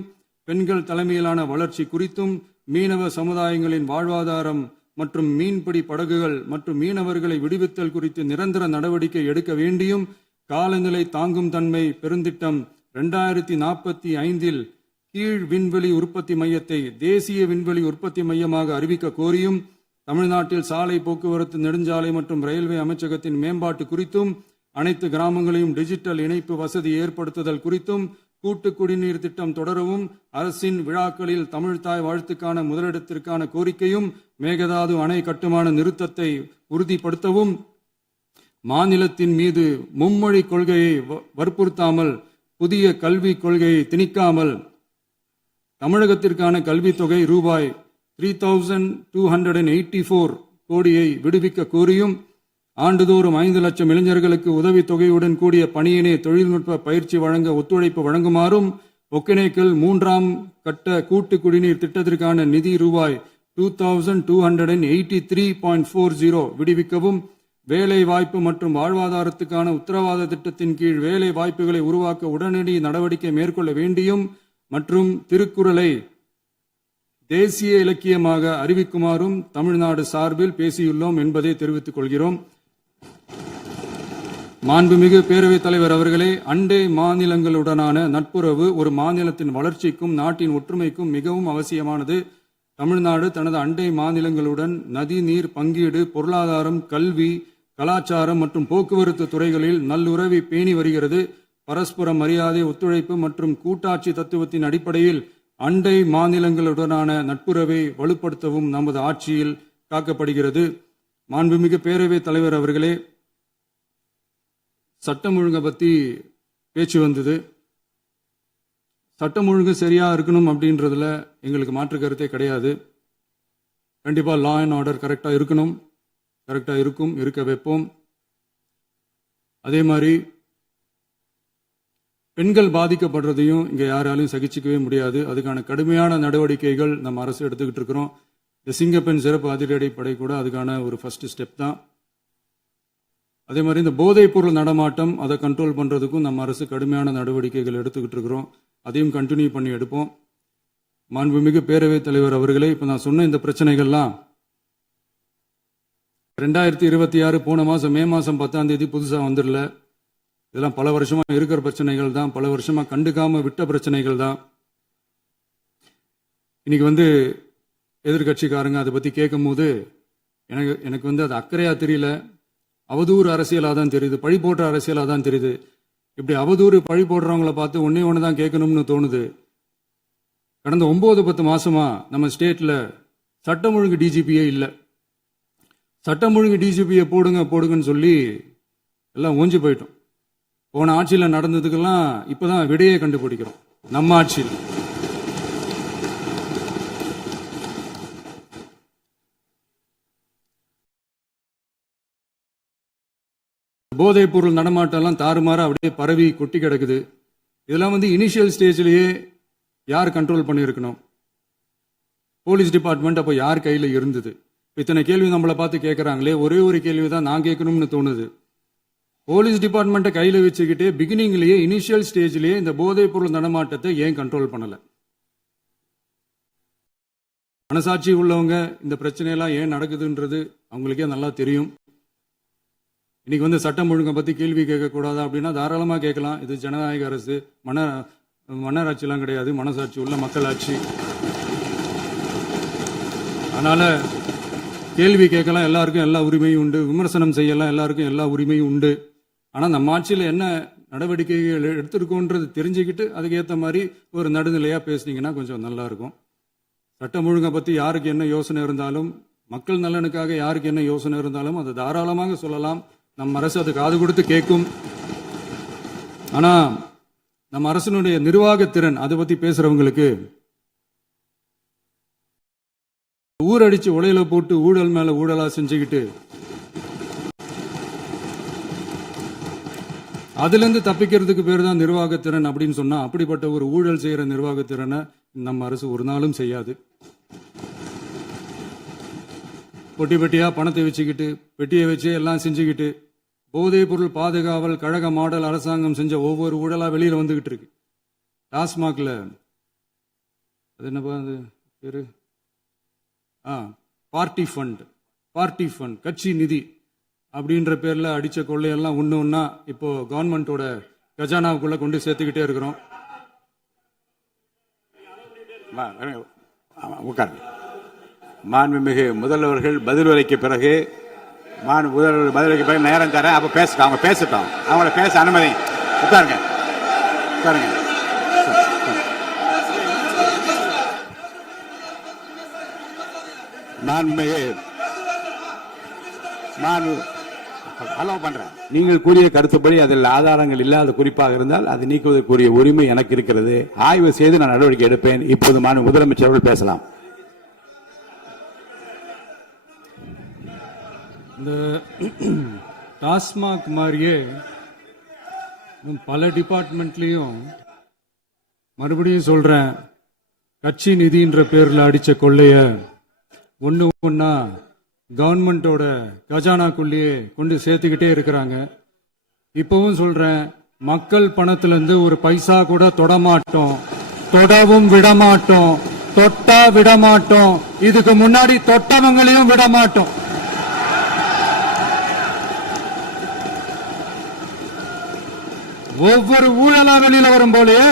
பெண்கள் தலைமையிலான வளர்ச்சி குறித்தும், மீனவ சமுதாயங்களின் வாழ்வாதாரம் மற்றும் மீன்பிடி படகுகள் மற்றும் மீனவர்களை விடுவித்தல் குறித்து நிரந்தர நடவடிக்கை எடுக்க வேண்டியும், காலநிலை தாங்கும் தன்மை பெருந்திட்டம் 2045 கீழ் விண்வெளி உற்பத்தி மையத்தை தேசிய விண்வெளி உற்பத்தி மையமாக அறிவிக்க கோரியும், தமிழ்நாட்டில் சாலை போக்குவரத்து, நெடுஞ்சாலை மற்றும் ரயில்வே அமைச்சகத்தின் மேம்பாட்டு குறித்தும், அனைத்து கிராமங்களையும் டிஜிட்டல் இணைப்பு வசதி ஏற்படுத்துதல் குறித்தும், கூட்டு குடிநீர் திட்டம் தொடரவும், அரசின் விழாக்களில் தமிழ்தாய் வாழ்த்துக்கான முதலிடத்திற்கான கோரிக்கையும், மேகதாது அணை கட்டுமான நிறுத்தத்தை உறுதிப்படுத்தவும், மாநிலத்தின் மீது மும்மொழி கொள்கையை வற்புறுத்தாமல் புதிய கல்விக் கொள்கையை திணிக்காமல் தமிழகத்திற்கான கல்வித்தொகை ரூபாய் 3284 கோடியை விடுவிக்க கோரியும், ஆண்டுதோறும் 5 லட்சம் இளைஞர்களுக்கு உதவித்தொகையுடன் கூடிய பணியினை தொழில்நுட்ப பயிற்சி வழங்க ஒத்துழைப்பு வழங்குமாறும், ஒகேனக்கல் 3ஆம் கட்ட கூட்டு குடிநீர் திட்டத்திற்கான நிதி ரூபாய் 2283.40 விடுவிக்கவும், வேலை வாய்ப்பு மற்றும் வாழ்வாதாரத்துக்கான உத்தரவாத திட்டத்தின் கீழ் வேலை வாய்ப்புகளை உருவாக்க உடனடி நடவடிக்கை மேற்கொள்ள வேண்டியும் மற்றும் திருக்குறளை தேசிய இலக்கியமாக அறிவிக்குமாறும் தமிழ்நாடு சார்பில் பேசியுள்ளோம் என்பதை தெரிவித்துக் கொள்கிறோம். மாண்புமிகு பேரவைத் தலைவர் அவர்களே, அண்டை மாநிலங்களுடனான நட்புறவு ஒரு மாநிலத்தின் வளர்ச்சிக்கும் நாட்டின் ஒற்றுமைக்கும் மிகவும் அவசியமானது. தமிழ்நாடு தனது அண்டை மாநிலங்களுடன் நதி நீர் பங்கீடு, பொருளாதாரம், கல்வி, கலாச்சாரம் மற்றும் போக்குவரத்து துறைகளில் நல்லுறவை பேணி வருகிறது. பரஸ்பர மரியாதை, ஒத்துழைப்பு மற்றும் கூட்டாட்சி தத்துவத்தின் அடிப்படையில் அண்டை மாநிலங்களுடனான நட்புறவை வலுப்படுத்தவும் நமது ஆட்சியில் காக்கப்படுகிறது. மாண்புமிகு பேரவைத் தலைவர் அவர்களே, சட்டம் ஒழுங்கை பத்தி பேச்சு வந்தது. சட்டம் ஒழுங்கு சரியா இருக்கணும் அப்படின்றதுல எங்களுக்கு மாற்று கருத்தே கிடையாது. கண்டிப்பா லா அண்ட் ஆர்டர் கரெக்டா இருக்கணும், கரெக்டா இருக்கும், இருக்க வைப்போம். அதே மாதிரி பெண்கள் பாதிக்கப்படுறதையும் இங்க யாராலையும் சகிச்சுக்கவே முடியாது. அதுக்கான கடுமையான நடவடிக்கைகள் நம்ம அரசு எடுத்துக்கிட்டு இருக்கிறோம். இந்த சிங்கப்பெண் சிறப்பு அதிரடிப்படை கூட அதுக்கான ஒரு ஃபர்ஸ்ட் ஸ்டெப் தான். அதே மாதிரி இந்த போதைப் பொருள் நடமாட்டம், அதை கண்ட்ரோல் பண்றதுக்கும் நம்ம அரசு கடுமையான நடவடிக்கைகள் எடுத்துக்கிட்டு இருக்கிறோம். அதையும் கண்டினியூ பண்ணி எடுப்போம். மாண்புமிகு பேரவைத் தலைவர் அவர்களே, இப்ப நான் சொன்ன இந்த பிரச்சனைகள்லாம் 2026 போன மாசம் மே மாசம் 10ஆம் தேதி புதுசா வந்துடல. இதெல்லாம் பல வருஷமா இருக்கிற பிரச்சனைகள் தான், பல வருஷமா கண்டுக்காம விட்ட பிரச்சனைகள் தான். இன்னைக்கு எதிர்கட்சிக்காரங்க அதை பத்தி கேட்கும் போது எனக்கு அது அக்கறையா தெரியல, அவதூறு அரசியலா தான் தெரியுது, பழி போடுற அரசியலா தான் தெரியுது. இப்படி அவதூறு பழி போடுறவங்களை பார்த்து ஒன்னே ஒன்று தான் கேட்கணும்னு தோணுது. கடந்த 9-10 மாசமா நம்ம ஸ்டேட்ல சட்டம் ஒழுங்கு டிஜிபியே இல்லை. சட்டம் ஒழுங்கு டிஜிபியை போடுங்கன்னு சொல்லி எல்லாம் ஓஞ்சி போயிட்டோம். போன ஆட்சியில நடந்ததுக்கெல்லாம் இப்பதான் விடையே கண்டுபிடிக்கிறோம் நம்ம ஆட்சியில். போதைப் பொருள் நடமாட்டம் எல்லாம் தாறுமாறா அப்படியே பரவி கொட்டி கிடக்குது. இதெல்லாம் இனிஷியல் ஸ்டேஜ்லயே யார் கண்ட்ரோல் பண்ணியிருக்கணும்? போலீஸ் டிபார்ட்மெண்ட் அப்போ யார் கையில இருந்தது? இத்தனை கேள்வி நம்மளை பார்த்து கேட்கறாங்களே, ஒரே ஒரு கேள்வி தான் நான் கேட்கணும்னு தோணுது. போலீஸ் டிபார்ட்மெண்ட்டை கையில வச்சுக்கிட்டே பிகினிங்லயே இனிஷியல் ஸ்டேஜ்லயே இந்த போதைப் பொருள் நடமாட்டத்தை ஏன் கண்ட்ரோல் பண்ணல? மனசாட்சி உள்ளவங்க இந்த பிரச்சனையெல்லாம் ஏன் நடக்குதுன்றது அவங்களுக்கே நல்லா தெரியும். இன்னைக்கு சட்டம் ஒழுங்கை பத்தி கேள்வி கேட்கக்கூடாதா அப்படின்னா தாராளமா கேட்கலாம். இது ஜனநாயக அரசு, மன்னராட்சியெல்லாம் கிடையாது, மனசாட்சி உள்ள மக்களாட்சி. அதனால கேள்வி கேட்கலாம், எல்லாருக்கும் எல்லா உரிமையும் உண்டு. விமர்சனம் செய்யலாம், எல்லாருக்கும் எல்லா உரிமையும் உண்டு. ஆனா நம்ம ஆட்சியில் என்ன நடவடிக்கைகள் எடுத்திருக்கோன்றது தெரிஞ்சுக்கிட்டு அதுக்கேற்ற மாதிரி ஒரு நடுநிலையா பேசுனீங்கன்னா கொஞ்சம் நல்லா இருக்கும். சட்டம் ஒழுங்கை பத்தி யாருக்கு என்ன யோசனை இருந்தாலும், மக்கள் நலனுக்காக யாருக்கு என்ன யோசனை இருந்தாலும் அதை தாராளமாக சொல்லலாம். நம்ம அரசு அது காது கொடுத்து கேட்கும். ஆனா நம்ம அரசினுடைய நிர்வாகத்திறன் அதை பத்தி பேசுறவங்களுக்கு ஊரடிச்சு உலையில போட்டு ஊழல் மேல ஊழலா செஞ்சுக்கிட்டு அதுல இருந்து தப்பிக்கிறதுக்கு பேர் தான் நிர்வாகத்திறன் அப்படின்னு சொன்னா, அப்படிப்பட்ட ஒரு ஊழல் செய்யற நிர்வாகத்திறனை நம்ம அரசு ஒரு நாளும் செய்யாது. பொட்டி பெட்டியா பணத்தை வச்சுக்கிட்டு, பெட்டியை வச்சு எல்லாம் செஞ்சுக்கிட்டு, போதைப் பொருள் பாதுகாவல் கழக மாடல் அரசாங்கம் செஞ்ச ஒவ்வொரு ஊழலா வெளியில வந்துகிட்டு இருக்கு. டாஸ்மாக்ல அது என்னப்பா அது பேரு, பார்ட்டி ஃபண்ட் கட்சி நிதி அப்படின்ற பேர்ல அடிச்ச கொள்ளையெல்லாம் ஒண்ணா இப்போ கவர்மெண்டோட கஜானாவுக்குள்ள கொண்டு சேர்த்துக்கிட்டே இருக்கிறோம். மாண்புமிகு முதல்வர்கள் பதிலுரைக்கு பிறகு முதல்வர் பதிலுரைக்கு பிறகு நேரம் தரேன். அப்ப பேசட்டும், அவங்க பேசட்டும், அவங்கள பேச அனுமதி. உட்காருங்க, உட்காருங்க. நீங்கள் கூறிய கருத்துப்படி அதில் ஆதாரங்கள் இல்லாத குறிப்பாக இருந்தால் அதை நீக்குவதற்குரிய உரிமை எனக்கு இருக்கிறது. ஆய்வு செய்து நான் நடவடிக்கை எடுப்பேன். இப்போது முதலமைச்சர் அவர்கள் பேசலாம். இந்த டாஸ்மாக் மாதிரியே பல டிபார்ட்மெண்ட்லயும் மறுபடியும் சொல்றேன், கட்சி நிதின்ற பேர்ல அடிச்ச கொள்ளைய ஒண்ணு ஒன்னா கவர்மெண்டோட கஜானாக்குள்ளேயே கொண்டு சேர்த்துக்கிட்டே இருக்கிறாங்க. இப்பவும் சொல்றேன், மக்கள் பணத்துல இருந்து ஒரு பைசா கூட தொடமாட்டோம், தொடவும் விடமாட்டோம், தொட்டா விடமாட்டோம், இதுக்கு முன்னாடி தொட்டவங்களையும் விடமாட்டோம். ஒவ்வொரு ஊழலா வெளியில வரும் போலயே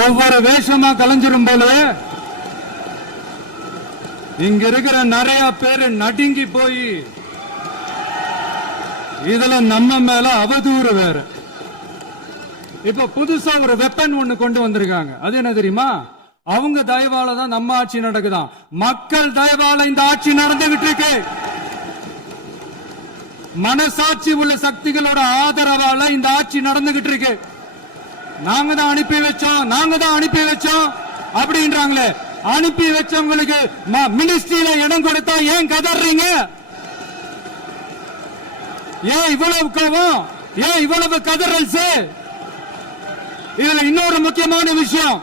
ஒவ்வொரு வேஷமா கலைஞ்சிரும் போலயே இங்க இருக்கிற நிறைய பேரு நடுங்கி போய் இதுல நம்ம மேல அவதூறு வேற. இப்ப புதுசா ஒரு வெப்பன் ஒண்ணு கொண்டு வந்திருக்காங்க. அது என்ன தெரியுமா? அவங்க தயவால தான் நம்ம ஆட்சி நடக்குதான். மக்கள் தயவால இந்த ஆட்சி நடந்துகிட்டு இருக்கு. மனசாட்சி உள்ள சக்திகளோட ஆதரவால இந்த ஆட்சி நடந்துகிட்டு இருக்கு. நாங்க தான் அனுப்பி வச்சோம் அப்படின்றாங்களே. அனுப்பி வச்சவங்களுக்கு மினிஸ்ட்ரியில இடம் கொடுத்தா ஏன் கதறீங்க? ஏன் இவ்வளவு கோபம்? ஏன் இவ்வளவு கதறல்ஸ்? இதுல இன்னொரு முக்கியமான விஷயம்,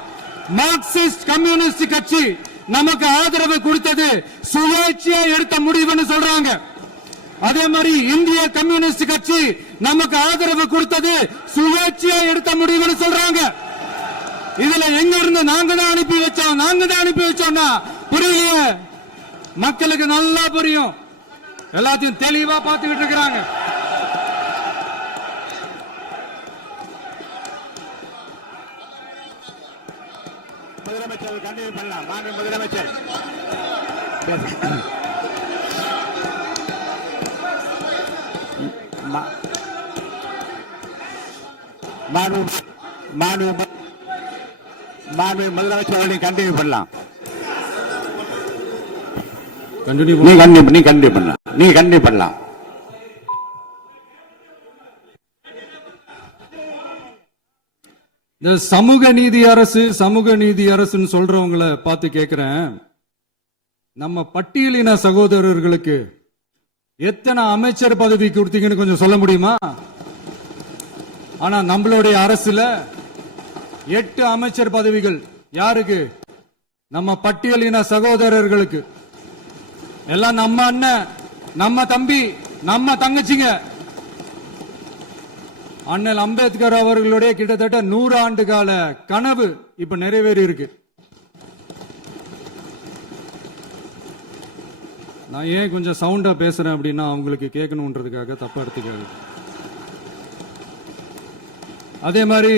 மார்க்சிஸ்ட் கம்யூனிஸ்ட் கட்சி நமக்கு ஆதரவு கொடுத்தது சுயேட்சையா எடுத்த முடிவுன்னு சொல்றாங்க. அதே மாதிரி இந்திய கம்யூனிஸ்ட் கட்சி நமக்கு ஆதரவு கொடுத்தது சுயேட்சையா எடுத்த முடிவுன்னு சொல்றாங்க. இதுல எங்க இருந்து நாங்க தான் அனுப்பி வச்சோம்னா புரியலையே. மக்களுக்கு நல்லா புரியும், எல்லாத்தையும் தெளிவா பார்த்துக்கிட்டு இருக்கிறாங்க. முதலமைச்சர் கண்டினியூ பண்ணலாம். மாண்பு முதலமைச்சர் முதலமைச்சர் கண்டினியூ பண்ணலாம். நீ கண்டினியூ பண்ணலாம். இந்த சமூக நீதி அரசுன்னு சொல்றவங்களை பார்த்து கேட்கிறேன், நம்ம பட்டியலின சகோதரர்களுக்கு எத்தனை அமைச்சர் பதவி கொடுத்தீங்கன்னு கொஞ்சம் சொல்ல முடியுமா? ஆனா நம்மளுடைய அரசுல 8 அமைச்சர் பதவிகள் யாருக்கு? நம்ம பட்டியலின சகோதரர்களுக்கு. எல்லாம் நம்ம அண்ணன், நம்ம தம்பி, நம்ம தங்கச்சிங்க. அண்ணல் அம்பேத்கர் அவர்களுடைய கிட்டத்தட்ட 100 ஆண்டு கால கனவு இப்ப நிறைவேறி இருக்கு. நான் ஏன் கொஞ்சம் சவுண்டா பேசுறேன் அப்படின்னா அவங்களுக்கு கேட்கணும்ன்றதுக்காக, தப்பா எடுத்துக்காது. அதே மாதிரி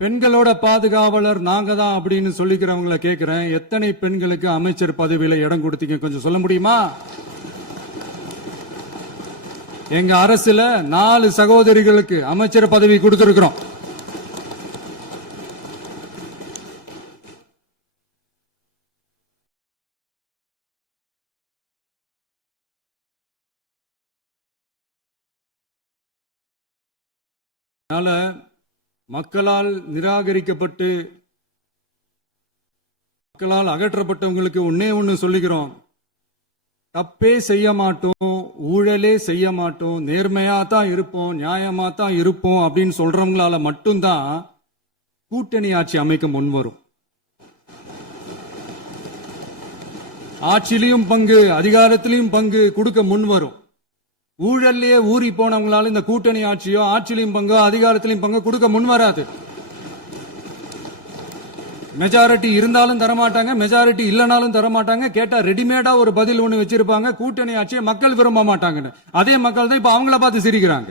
பெண்களோட பாதுகாவலர் நாங்க தான் அப்படின்னு சொல்லிக்கிறவங்களை கேட்கிறேன், எத்தனை பெண்களுக்கு அமைச்சர் பதவியில இடம் கொடுத்தீங்க கொஞ்சம் சொல்ல முடியுமா? எங்க அரசுல 4 சகோதரிகளுக்கு அமைச்சர் பதவி கொடுத்திருக்கிறோம். அதனால மக்களால் நிராகரிக்கப்பட்டு மக்களால் அகற்றப்பட்டவங்களுக்கு ஒண்ணு சொல்லிக்கிறோம், தப்பே செய்ய மாட்டோம், ஊழலே செய்ய மாட்டோம், நேர்மையா தான் இருப்போம், நியாயமா தான் இருப்போம் அப்படின்னு சொல்றவங்களால மட்டும்தான் கூட்டணி ஆட்சி அமைக்க முன்வரும். ஆட்சியிலையும் பங்கு, அதிகாரத்திலையும் பங்கு கொடுக்க முன்வரும். ஊழல்லையே ஊறி போனவங்களால இந்த கூட்டணி ஆட்சியோ, ஆட்சியிலையும் பங்கோ, அதிகாரத்திலையும் பங்கோ கொடுக்க முன்வராது. மெஜாரிட்டி இருந்தாலும் தரமாட்டாங்க, மெஜாரிட்டி இல்லைனாலும் தரமாட்டாங்க. கேட்டா ரெடிமேடா ஒரு பதில் ஒண்ணு வச்சிருப்பாங்க, கூட்டணி ஆட்சியை மக்கள் விரும்ப மாட்டாங்கன்னு. அதே மக்கள் தான் இப்ப அவங்கள பார்த்து சிரிக்கிறாங்க.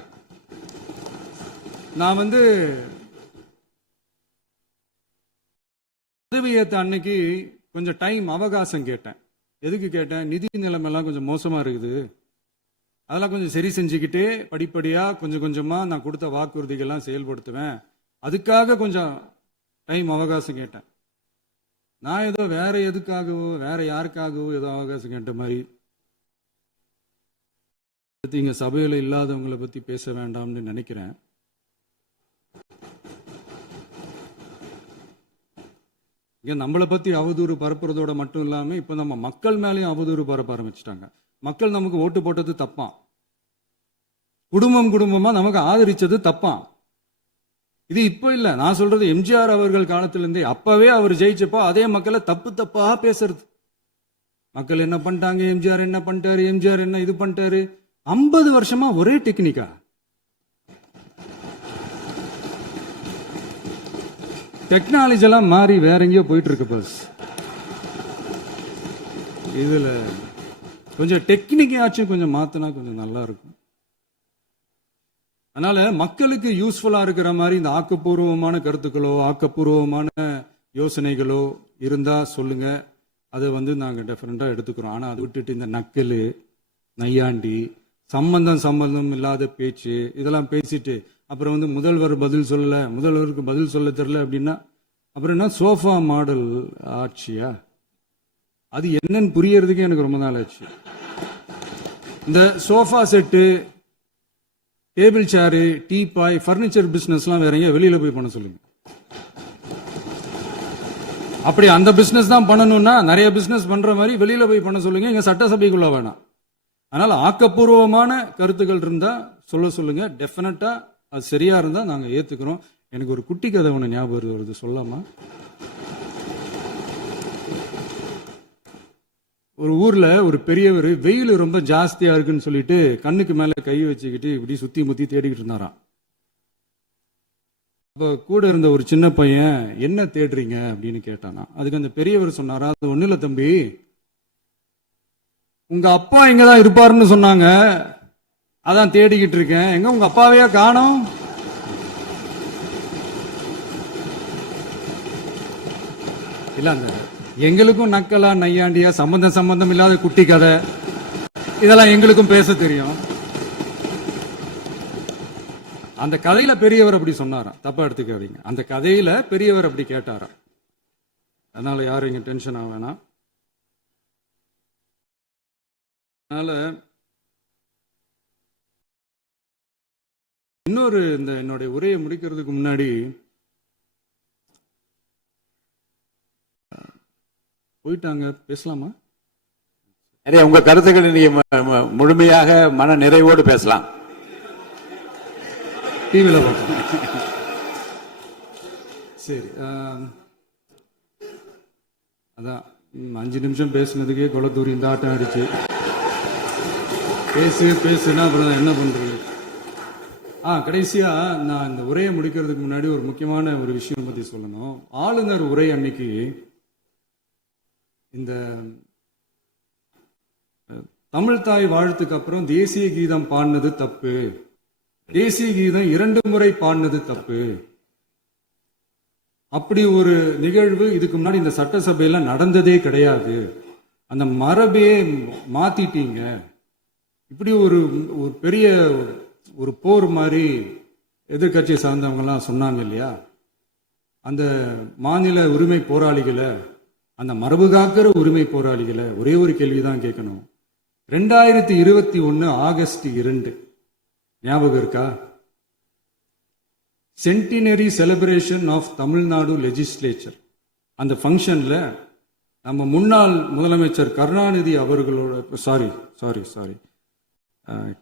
நான் பதவியேற்ற அன்னைக்கு கொஞ்சம் டைம் அவகாசம் கேட்டேன். எதுக்கு கேட்டேன்? நிதி நிலைமைலாம் கொஞ்சம் மோசமா இருக்குது, அதெல்லாம் கொஞ்சம் சரி செஞ்சுக்கிட்டே படிப்படியா கொஞ்சம் கொஞ்சமா நான் கொடுத்த வாக்குறுதிகள்லாம் செயல்படுத்துவேன், அதுக்காக கொஞ்சம் டைம் அவகாசம் கேட்டேன். நான் ஏதோ வேற எதுக்காகவோ வேற யாருக்காகவோ ஏதோ அவகாசம் கேட்ட மாதிரி. இங்க சபையில இல்லாதவங்களை பத்தி பேச வேண்டாம்னு நினைக்கிறேன். இங்க நம்மளை பத்தி அவதூறு பரப்புறதோட மட்டும் இல்லாம இப்ப நம்ம மக்கள் மேலேயும் அவதூறு பரப்ப ஆரம்பிச்சிட்டாங்க. மக்கள் நமக்கு ஓட்டு போட்டது தப்பான், குடும்பம் குடும்பமா நமக்கு ஆதரிச்சது தப்பான். இது இப்ப இல்ல, நான் சொல்றது எம்ஜிஆர் அவர்கள் காலத்திலிருந்தே. அப்பவே அவர் ஜெயிச்சப்போ அதே மக்களை தப்பு தப்பா பேசுறது. மக்கள் என்ன பண்ணிட்டாங்க, எம்ஜிஆர் என்ன பண்ணிட்டாரு, எம்ஜிஆர் என்ன இது பண்ணிட்டாரு. 50 வருஷமா ஒரே டெக்னிக்கா. டெக்னாலஜி எல்லாம் மாறி வேற எங்கேயோ போயிட்டு இருக்கு. பஸ் இதுல கொஞ்சம் டெக்னிக்காச்சும் கொஞ்சம் மாத்தினா கொஞ்சம் நல்லா இருக்கும். அதனால மக்களுக்கு யூஸ்ஃபுல்லா இருக்கிற மாதிரி இந்த ஆக்கப்பூர்வமான கருத்துக்களோ ஆக்கப்பூர்வமான யோசனைகளோ இருந்தா சொல்லுங்க, அதை நாங்க டெஃபரெண்டா எடுத்துக்கிறோம். ஆனா அதை விட்டுட்டு இந்த நக்கல் நையாண்டி சம்பந்தம் இல்லாத பேச்சு இதெல்லாம் பேசிட்டு அப்புறம் முதல்வர் பதில் சொல்லல, முதல்வருக்கு பதில் சொல்ல தெரியல அப்படின்னா அப்புறம் என்ன சோஃபா மாடல் ஆட்சியா? அது என்னன்னு புரியறதுக்கே எனக்கு ரொம்ப நாள் ஆச்சு. இந்த sofa set, table chair, teapoy, furniture பிசினஸ்லாம் வேற எங்க வெளியில போய் பண்ண சொல்லுங்க. அப்படி அந்த பிசினஸ் தான் பண்ணணும்னா நிறைய பிசினஸ் பண்ற மாதிரி வெளியில போய் பண்ண சொல்லுங்க, இங்க சட்டசபைக்குள்ள வேணாம். அதனால ஆக்கப்பூர்வமான கருத்துக்கள் இருந்தா சொல்லுங்க, டெஃபினட்டா அது சரியா இருந்தா நாங்க ஏத்துக்கிறோம். எனக்கு ஒரு குட்டி கதை ஒண்ணு ஞாபகம் வருது, சொல்லாமா? ஒரு ஊர்ல ஒரு பெரியவர் வெயில் ரொம்ப ஜாஸ்தியா இருக்குன்னு சொல்லிட்டு கண்ணுக்கு மேல கை வச்சுக்கிட்டு இப்படி சுத்தி முத்தி தேடிக்கிட்டு இருந்தாராம். அப்ப கூட இருந்த ஒரு சின்ன பையன் என்ன தேடுறீங்க அப்படின்னு கேட்டானா. அதுக்கு அந்த பெரியவர் சொன்னாரா, அது ஒண்ணு இல்ல தம்பி, உங்க அப்பா இங்கதான் இருப்பாருன்னு சொன்னாங்க, அதான் தேடிக்கிட்டு இருக்கேன். எங்க உங்க அப்பாவையா காணோம்? இல்ல அந்த எங்களுக்கும் நக்கலா நையாண்டியா சம்பந்தம் இல்லாத குட்டி கதை இதெல்லாம் எங்களுக்கும் பேச தெரியும். அந்த கதையில பெரியவர் அப்படி சொன்னாராம், தப்பா எடுத்துக்காதீங்க. அந்த கதையில பெரியவர் அப்படி கேட்டாராம். அதனால யாரும் இங்க டென்ஷன் ஆக வேணாம். அதனால இன்னொரு இந்த என்னுடைய உரையை முடிக்கிறதுக்கு முன்னாடி போயிட்டாங்க, பேசலாமா? நிறைய உங்க கருத்துக்களை நீங்க முழுமையாக மன நிறைவோடு பேசலாம். டிவியில பார்ப்போம். சரி, அதான் 5 நிமிஷம் பேசுனதுக்கே கொலத்தூரி இந்த ஆட்டம் அடிச்சு பேசுனா அப்புறம் என்ன பண்றது? கடைசியா நான் இந்த உரையை முடிக்கிறதுக்கு முன்னாடி ஒரு முக்கியமான ஒரு விஷயம் பத்தி சொல்லணும். ஆளுநர் உரை அன்னைக்கு இந்த தமிழ் தாய் வாழ்த்துக்கு அப்புறம் தேசிய கீதம் பாடினது தப்பு, தேசிய கீதம் 2 முறை பாடினது தப்பு, அப்படி ஒரு நிகழ்வு இதுக்கு முன்னாடி இந்த சட்டசபையில நடந்ததே கிடையாது, அந்த மரபையே மாத்திட்டீங்க, இப்படி ஒரு பெரிய ஒரு போர் மாதிரி எதிர்கட்சியை சார்ந்தவங்க எல்லாம் சொன்னாங்க இல்லையா? அந்த மாநில உரிமை போராளிகளை, அந்த மரபு காக்கிற உரிமை போராளிகளை ஒரே ஒரு கேள்விதான் கேட்கணும். 2021 ஆகஸ்ட் 2 ஞாபகம் இருக்கா? Centenary celebration of Tamil Nadu legislature. அந்த ஃபங்க்ஷன்ல நம்ம முன்னாள் முதலமைச்சர் கருணாநிதி அவர்களோட சாரி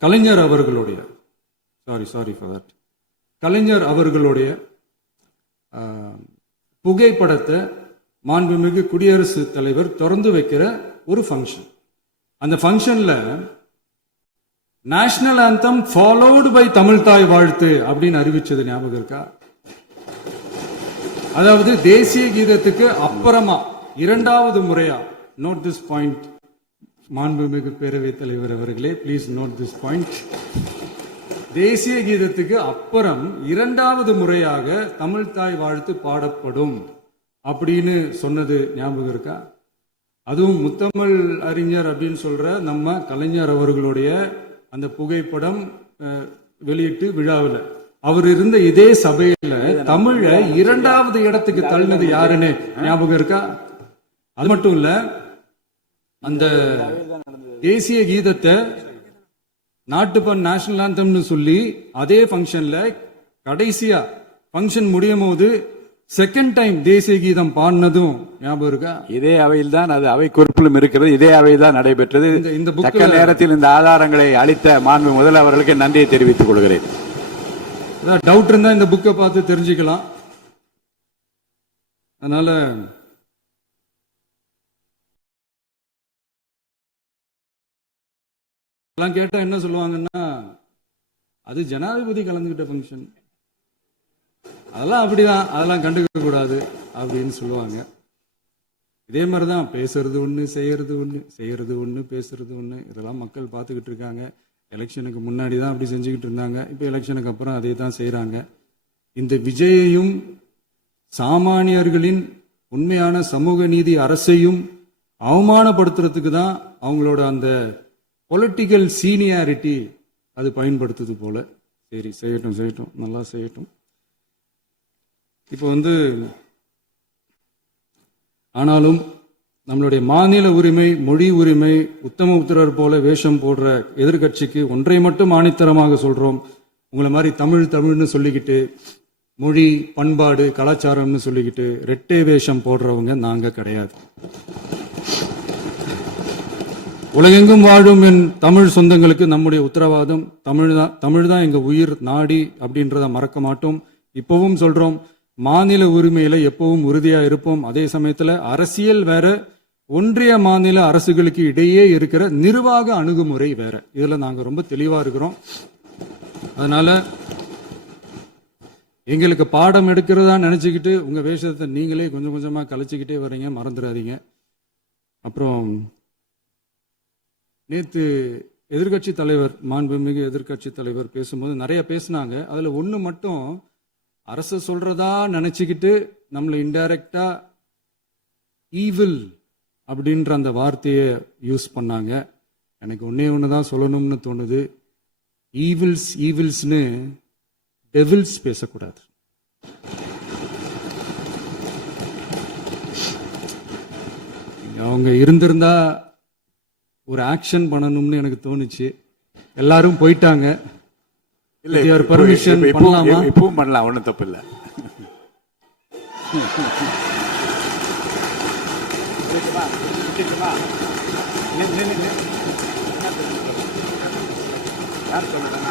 கலைஞர் அவர்களுடைய கலைஞர் அவர்களுடைய புகைப்படத்தை மாண்புமிகு குடியரசுத் தலைவர் திறந்து வைக்கிற ஒரு ஃபங்க்ஷன். அந்த ஃபங்க்ஷன்ல national anthem followed by Tamil Thai Vazhthu அப்படின்னு அறிவிச்சது ஞாபகம் இருக்கா? அதாவது தேசிய கீதத்துக்கு அப்புறமா 2வது முறையா, நோட் திஸ் பாயிண்ட் மாண்புமிகு பேரவைத் தலைவர் அவர்களே, பிளீஸ் நோட் திஸ் பாயிண்ட். தேசிய கீதத்துக்கு அப்புறம் 2வது முறையாக தமிழ் தாய் வாழ்த்து பாடப்படும் அப்படின்னு சொன்னது ஞாபகம் இருக்கா? அதுவும் முத்தமிழ் அறிஞர் அப்படின்னு சொல்ற நம்ம கலைஞர் அவர்களுடைய அந்த புகைப்படம் வெளியிட்டு விழாவில் அவர் இருந்த இதே சபையில தமிழ 2வது இடத்துக்கு தள்ளினது யாருன்னு ஞாபகம் இருக்கா? அது மட்டும் இல்ல, அந்த தேசிய கீதத்தை நாட்டுப்பண் நேஷனல் ஆந்தம்னு சொல்லி அதே ஃபங்க்ஷன்ல கடைசியா ஃபங்க்ஷன் முடியும் போது செகண்ட் டைம் தேசிய கீதம் பாடினதும் ஞாபகம் இருக்கா? இதே அவையில் தான், அது அவை குறிப்பிலும் இருக்கிறது, இதே அவையில் தான் நடைபெற்றது. இந்த தக்க நேரத்தில் இந்த ஆதாரங்களை அளித்த மாண்பு முதல் அவர்களுக்கு நன்றியை தெரிவித்துக் கொள்கிறேன். டவுட் இருந்தா இந்த புக்கை பார்த்து தெரிஞ்சுக்கலாம். அதனால எல்லாம் கேட்டா என்ன சொல்லுவாங்கன்னா, அது ஜனாதிபதி கலந்துகிட்ட ஃபங்க்ஷன், அதெல்லாம் அப்படிதான், அதெல்லாம் கண்டுக்க கூடாது அப்படின்னு சொல்லுவாங்க. இதே மாதிரிதான் பேசுறது ஒண்ணு, செய்யறது ஒண்ணு, செய்யறது ஒண்ணு, பேசுறது ஒண்ணு. இதெல்லாம் மக்கள் பார்த்துக்கிட்டு இருக்காங்க. எலெக்ஷனுக்கு முன்னாடி தான் அப்படி செஞ்சுக்கிட்டு இருந்தாங்க. இப்போ எலெக்ஷனுக்கு அப்புறம் அதே தான் செய்யறாங்க. இந்த விஜயையும் சாமானியர்களின் உண்மையான சமூக நீதி அரசையும் அவமானப்படுத்துறதுக்கு தான் அவங்களோட அந்த பொலிட்டிக்கல் சீனியாரிட்டி அது பயன்படுத்துது போல. சரி, செய்யட்டும் செய்யட்டும், நல்லா செய்யட்டும். இப்போ ஆனாலும் நம்மளுடைய மாநில உரிமை, மொழி உரிமை, உத்தமபுத்திரர் போல வேஷம் போடுற எதிர்கட்சிக்கு ஒன்றை மட்டும் ஆணித்தரமாக சொல்றோம். உங்களை மாதிரி தமிழ்னு சொல்லிக்கிட்டு, மொழி, பண்பாடு, கலாச்சாரம்னு சொல்லிக்கிட்டு ரெட்டை வேஷம் போடுறவங்க நாங்க கிடையாது. உலகெங்கும் வாழும் என் தமிழ் சொந்தங்களுக்கு நம்முடைய உத்தரவாதம் தமிழ் தான் எங்க உயிர் நாடி அப்படின்றத மறக்க மாட்டோம். இப்பவும் சொல்றோம், மாநில உரிமையில எப்பவும் உறுதியா இருப்போம். அதே சமயத்துல அரசியல் வேற, ஒன்றிய மாநில அரசுகளுக்கு இடையே இருக்கிற நிர்வாக அணுகுமுறை வேற. இதுல நாங்க ரொம்ப தெளிவா இருக்கிறோம். அதனால எங்களுக்கு பாடம் எடுக்கிறதா நினைச்சுக்கிட்டு உங்க வேஷத்தை நீங்களே கொஞ்சம் கொஞ்சமா கலைச்சுக்கிட்டே வர்றீங்க, மறந்துடாதீங்க. அப்புறம் நேத்து எதிர்கட்சி தலைவர், மாண்புமிகு எதிர்கட்சி தலைவர் பேசும்போது நிறைய பேசினாங்க. அதுல ஒண்ணு மட்டும், அரசு சொல்றதா நினைச்சுக்கிட்டு நம்மளை இன்டைரக்டா ஈவில் அப்படின்ற அந்த வார்த்தையை யூஸ் பண்ணாங்க. எனக்கு ஒண்ணுதான் சொல்லணும்னு தோணுது. ஈவில்ஸ்னு டெவில்ஸ் பேசக்கூடாது. அவங்க இருந்திருந்தா ஒரு ஆக்ஷன் பண்ணணும்னு எனக்கு தோணுச்சு. எல்லாரும் போயிட்டாங்க. இல்ல, பர்மிஷன் பண்ணலாமா? இப்பவும் பண்ணலாம், ஒண்ணும் தப்பு இல்ல. யார் சொல்லுங்க?